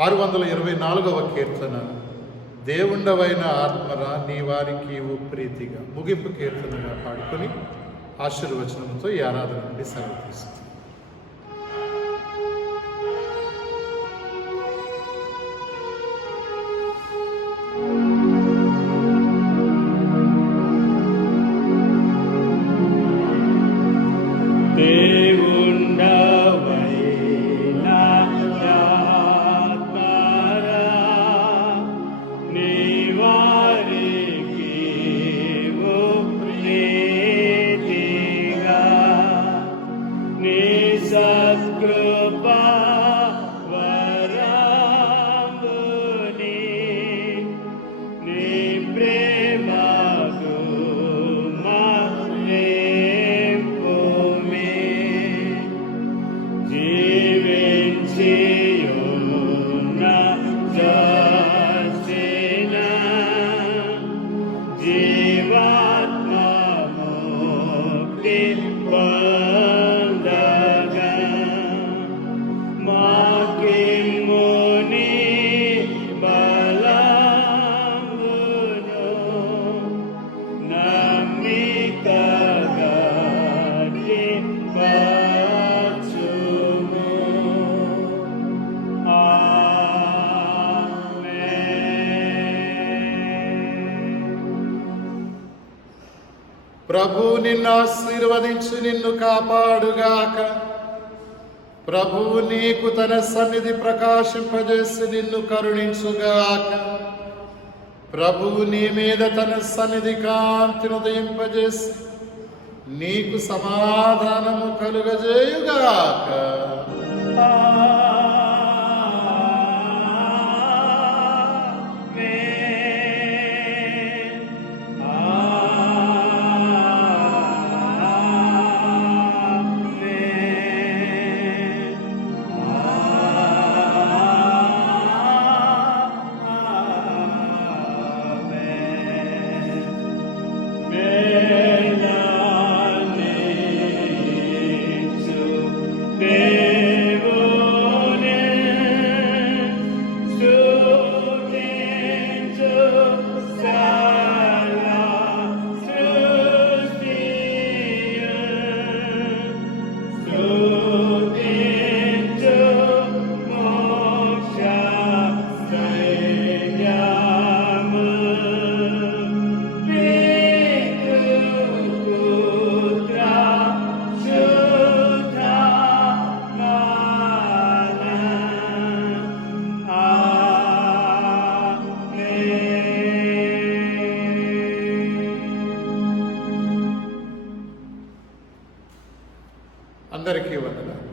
624వ కీర్తన. దేవుండవైన ఆత్మరా నీ వారికి ప్రీతిగా. ముగింపు కీర్తనగా పాడుకొని ఆశీర్వచనంతో ఈ ఆరాధన నుండి సెలవు తీసుకుంటాం. ప్రభు నిన్ను ఆశీర్వదించి నిన్ను కాపాడుగాక. ప్రభువు నీకు తన సన్నిధి ప్రకాశింపజేసి నిన్ను కరుణించుగాక. ప్రభువు నీ మీద తన సన్నిధి కాంతిని ఉదయింపజేసి నీకు సమాధానము కలుగజేయుగాక. అందరికీ వందనాలు.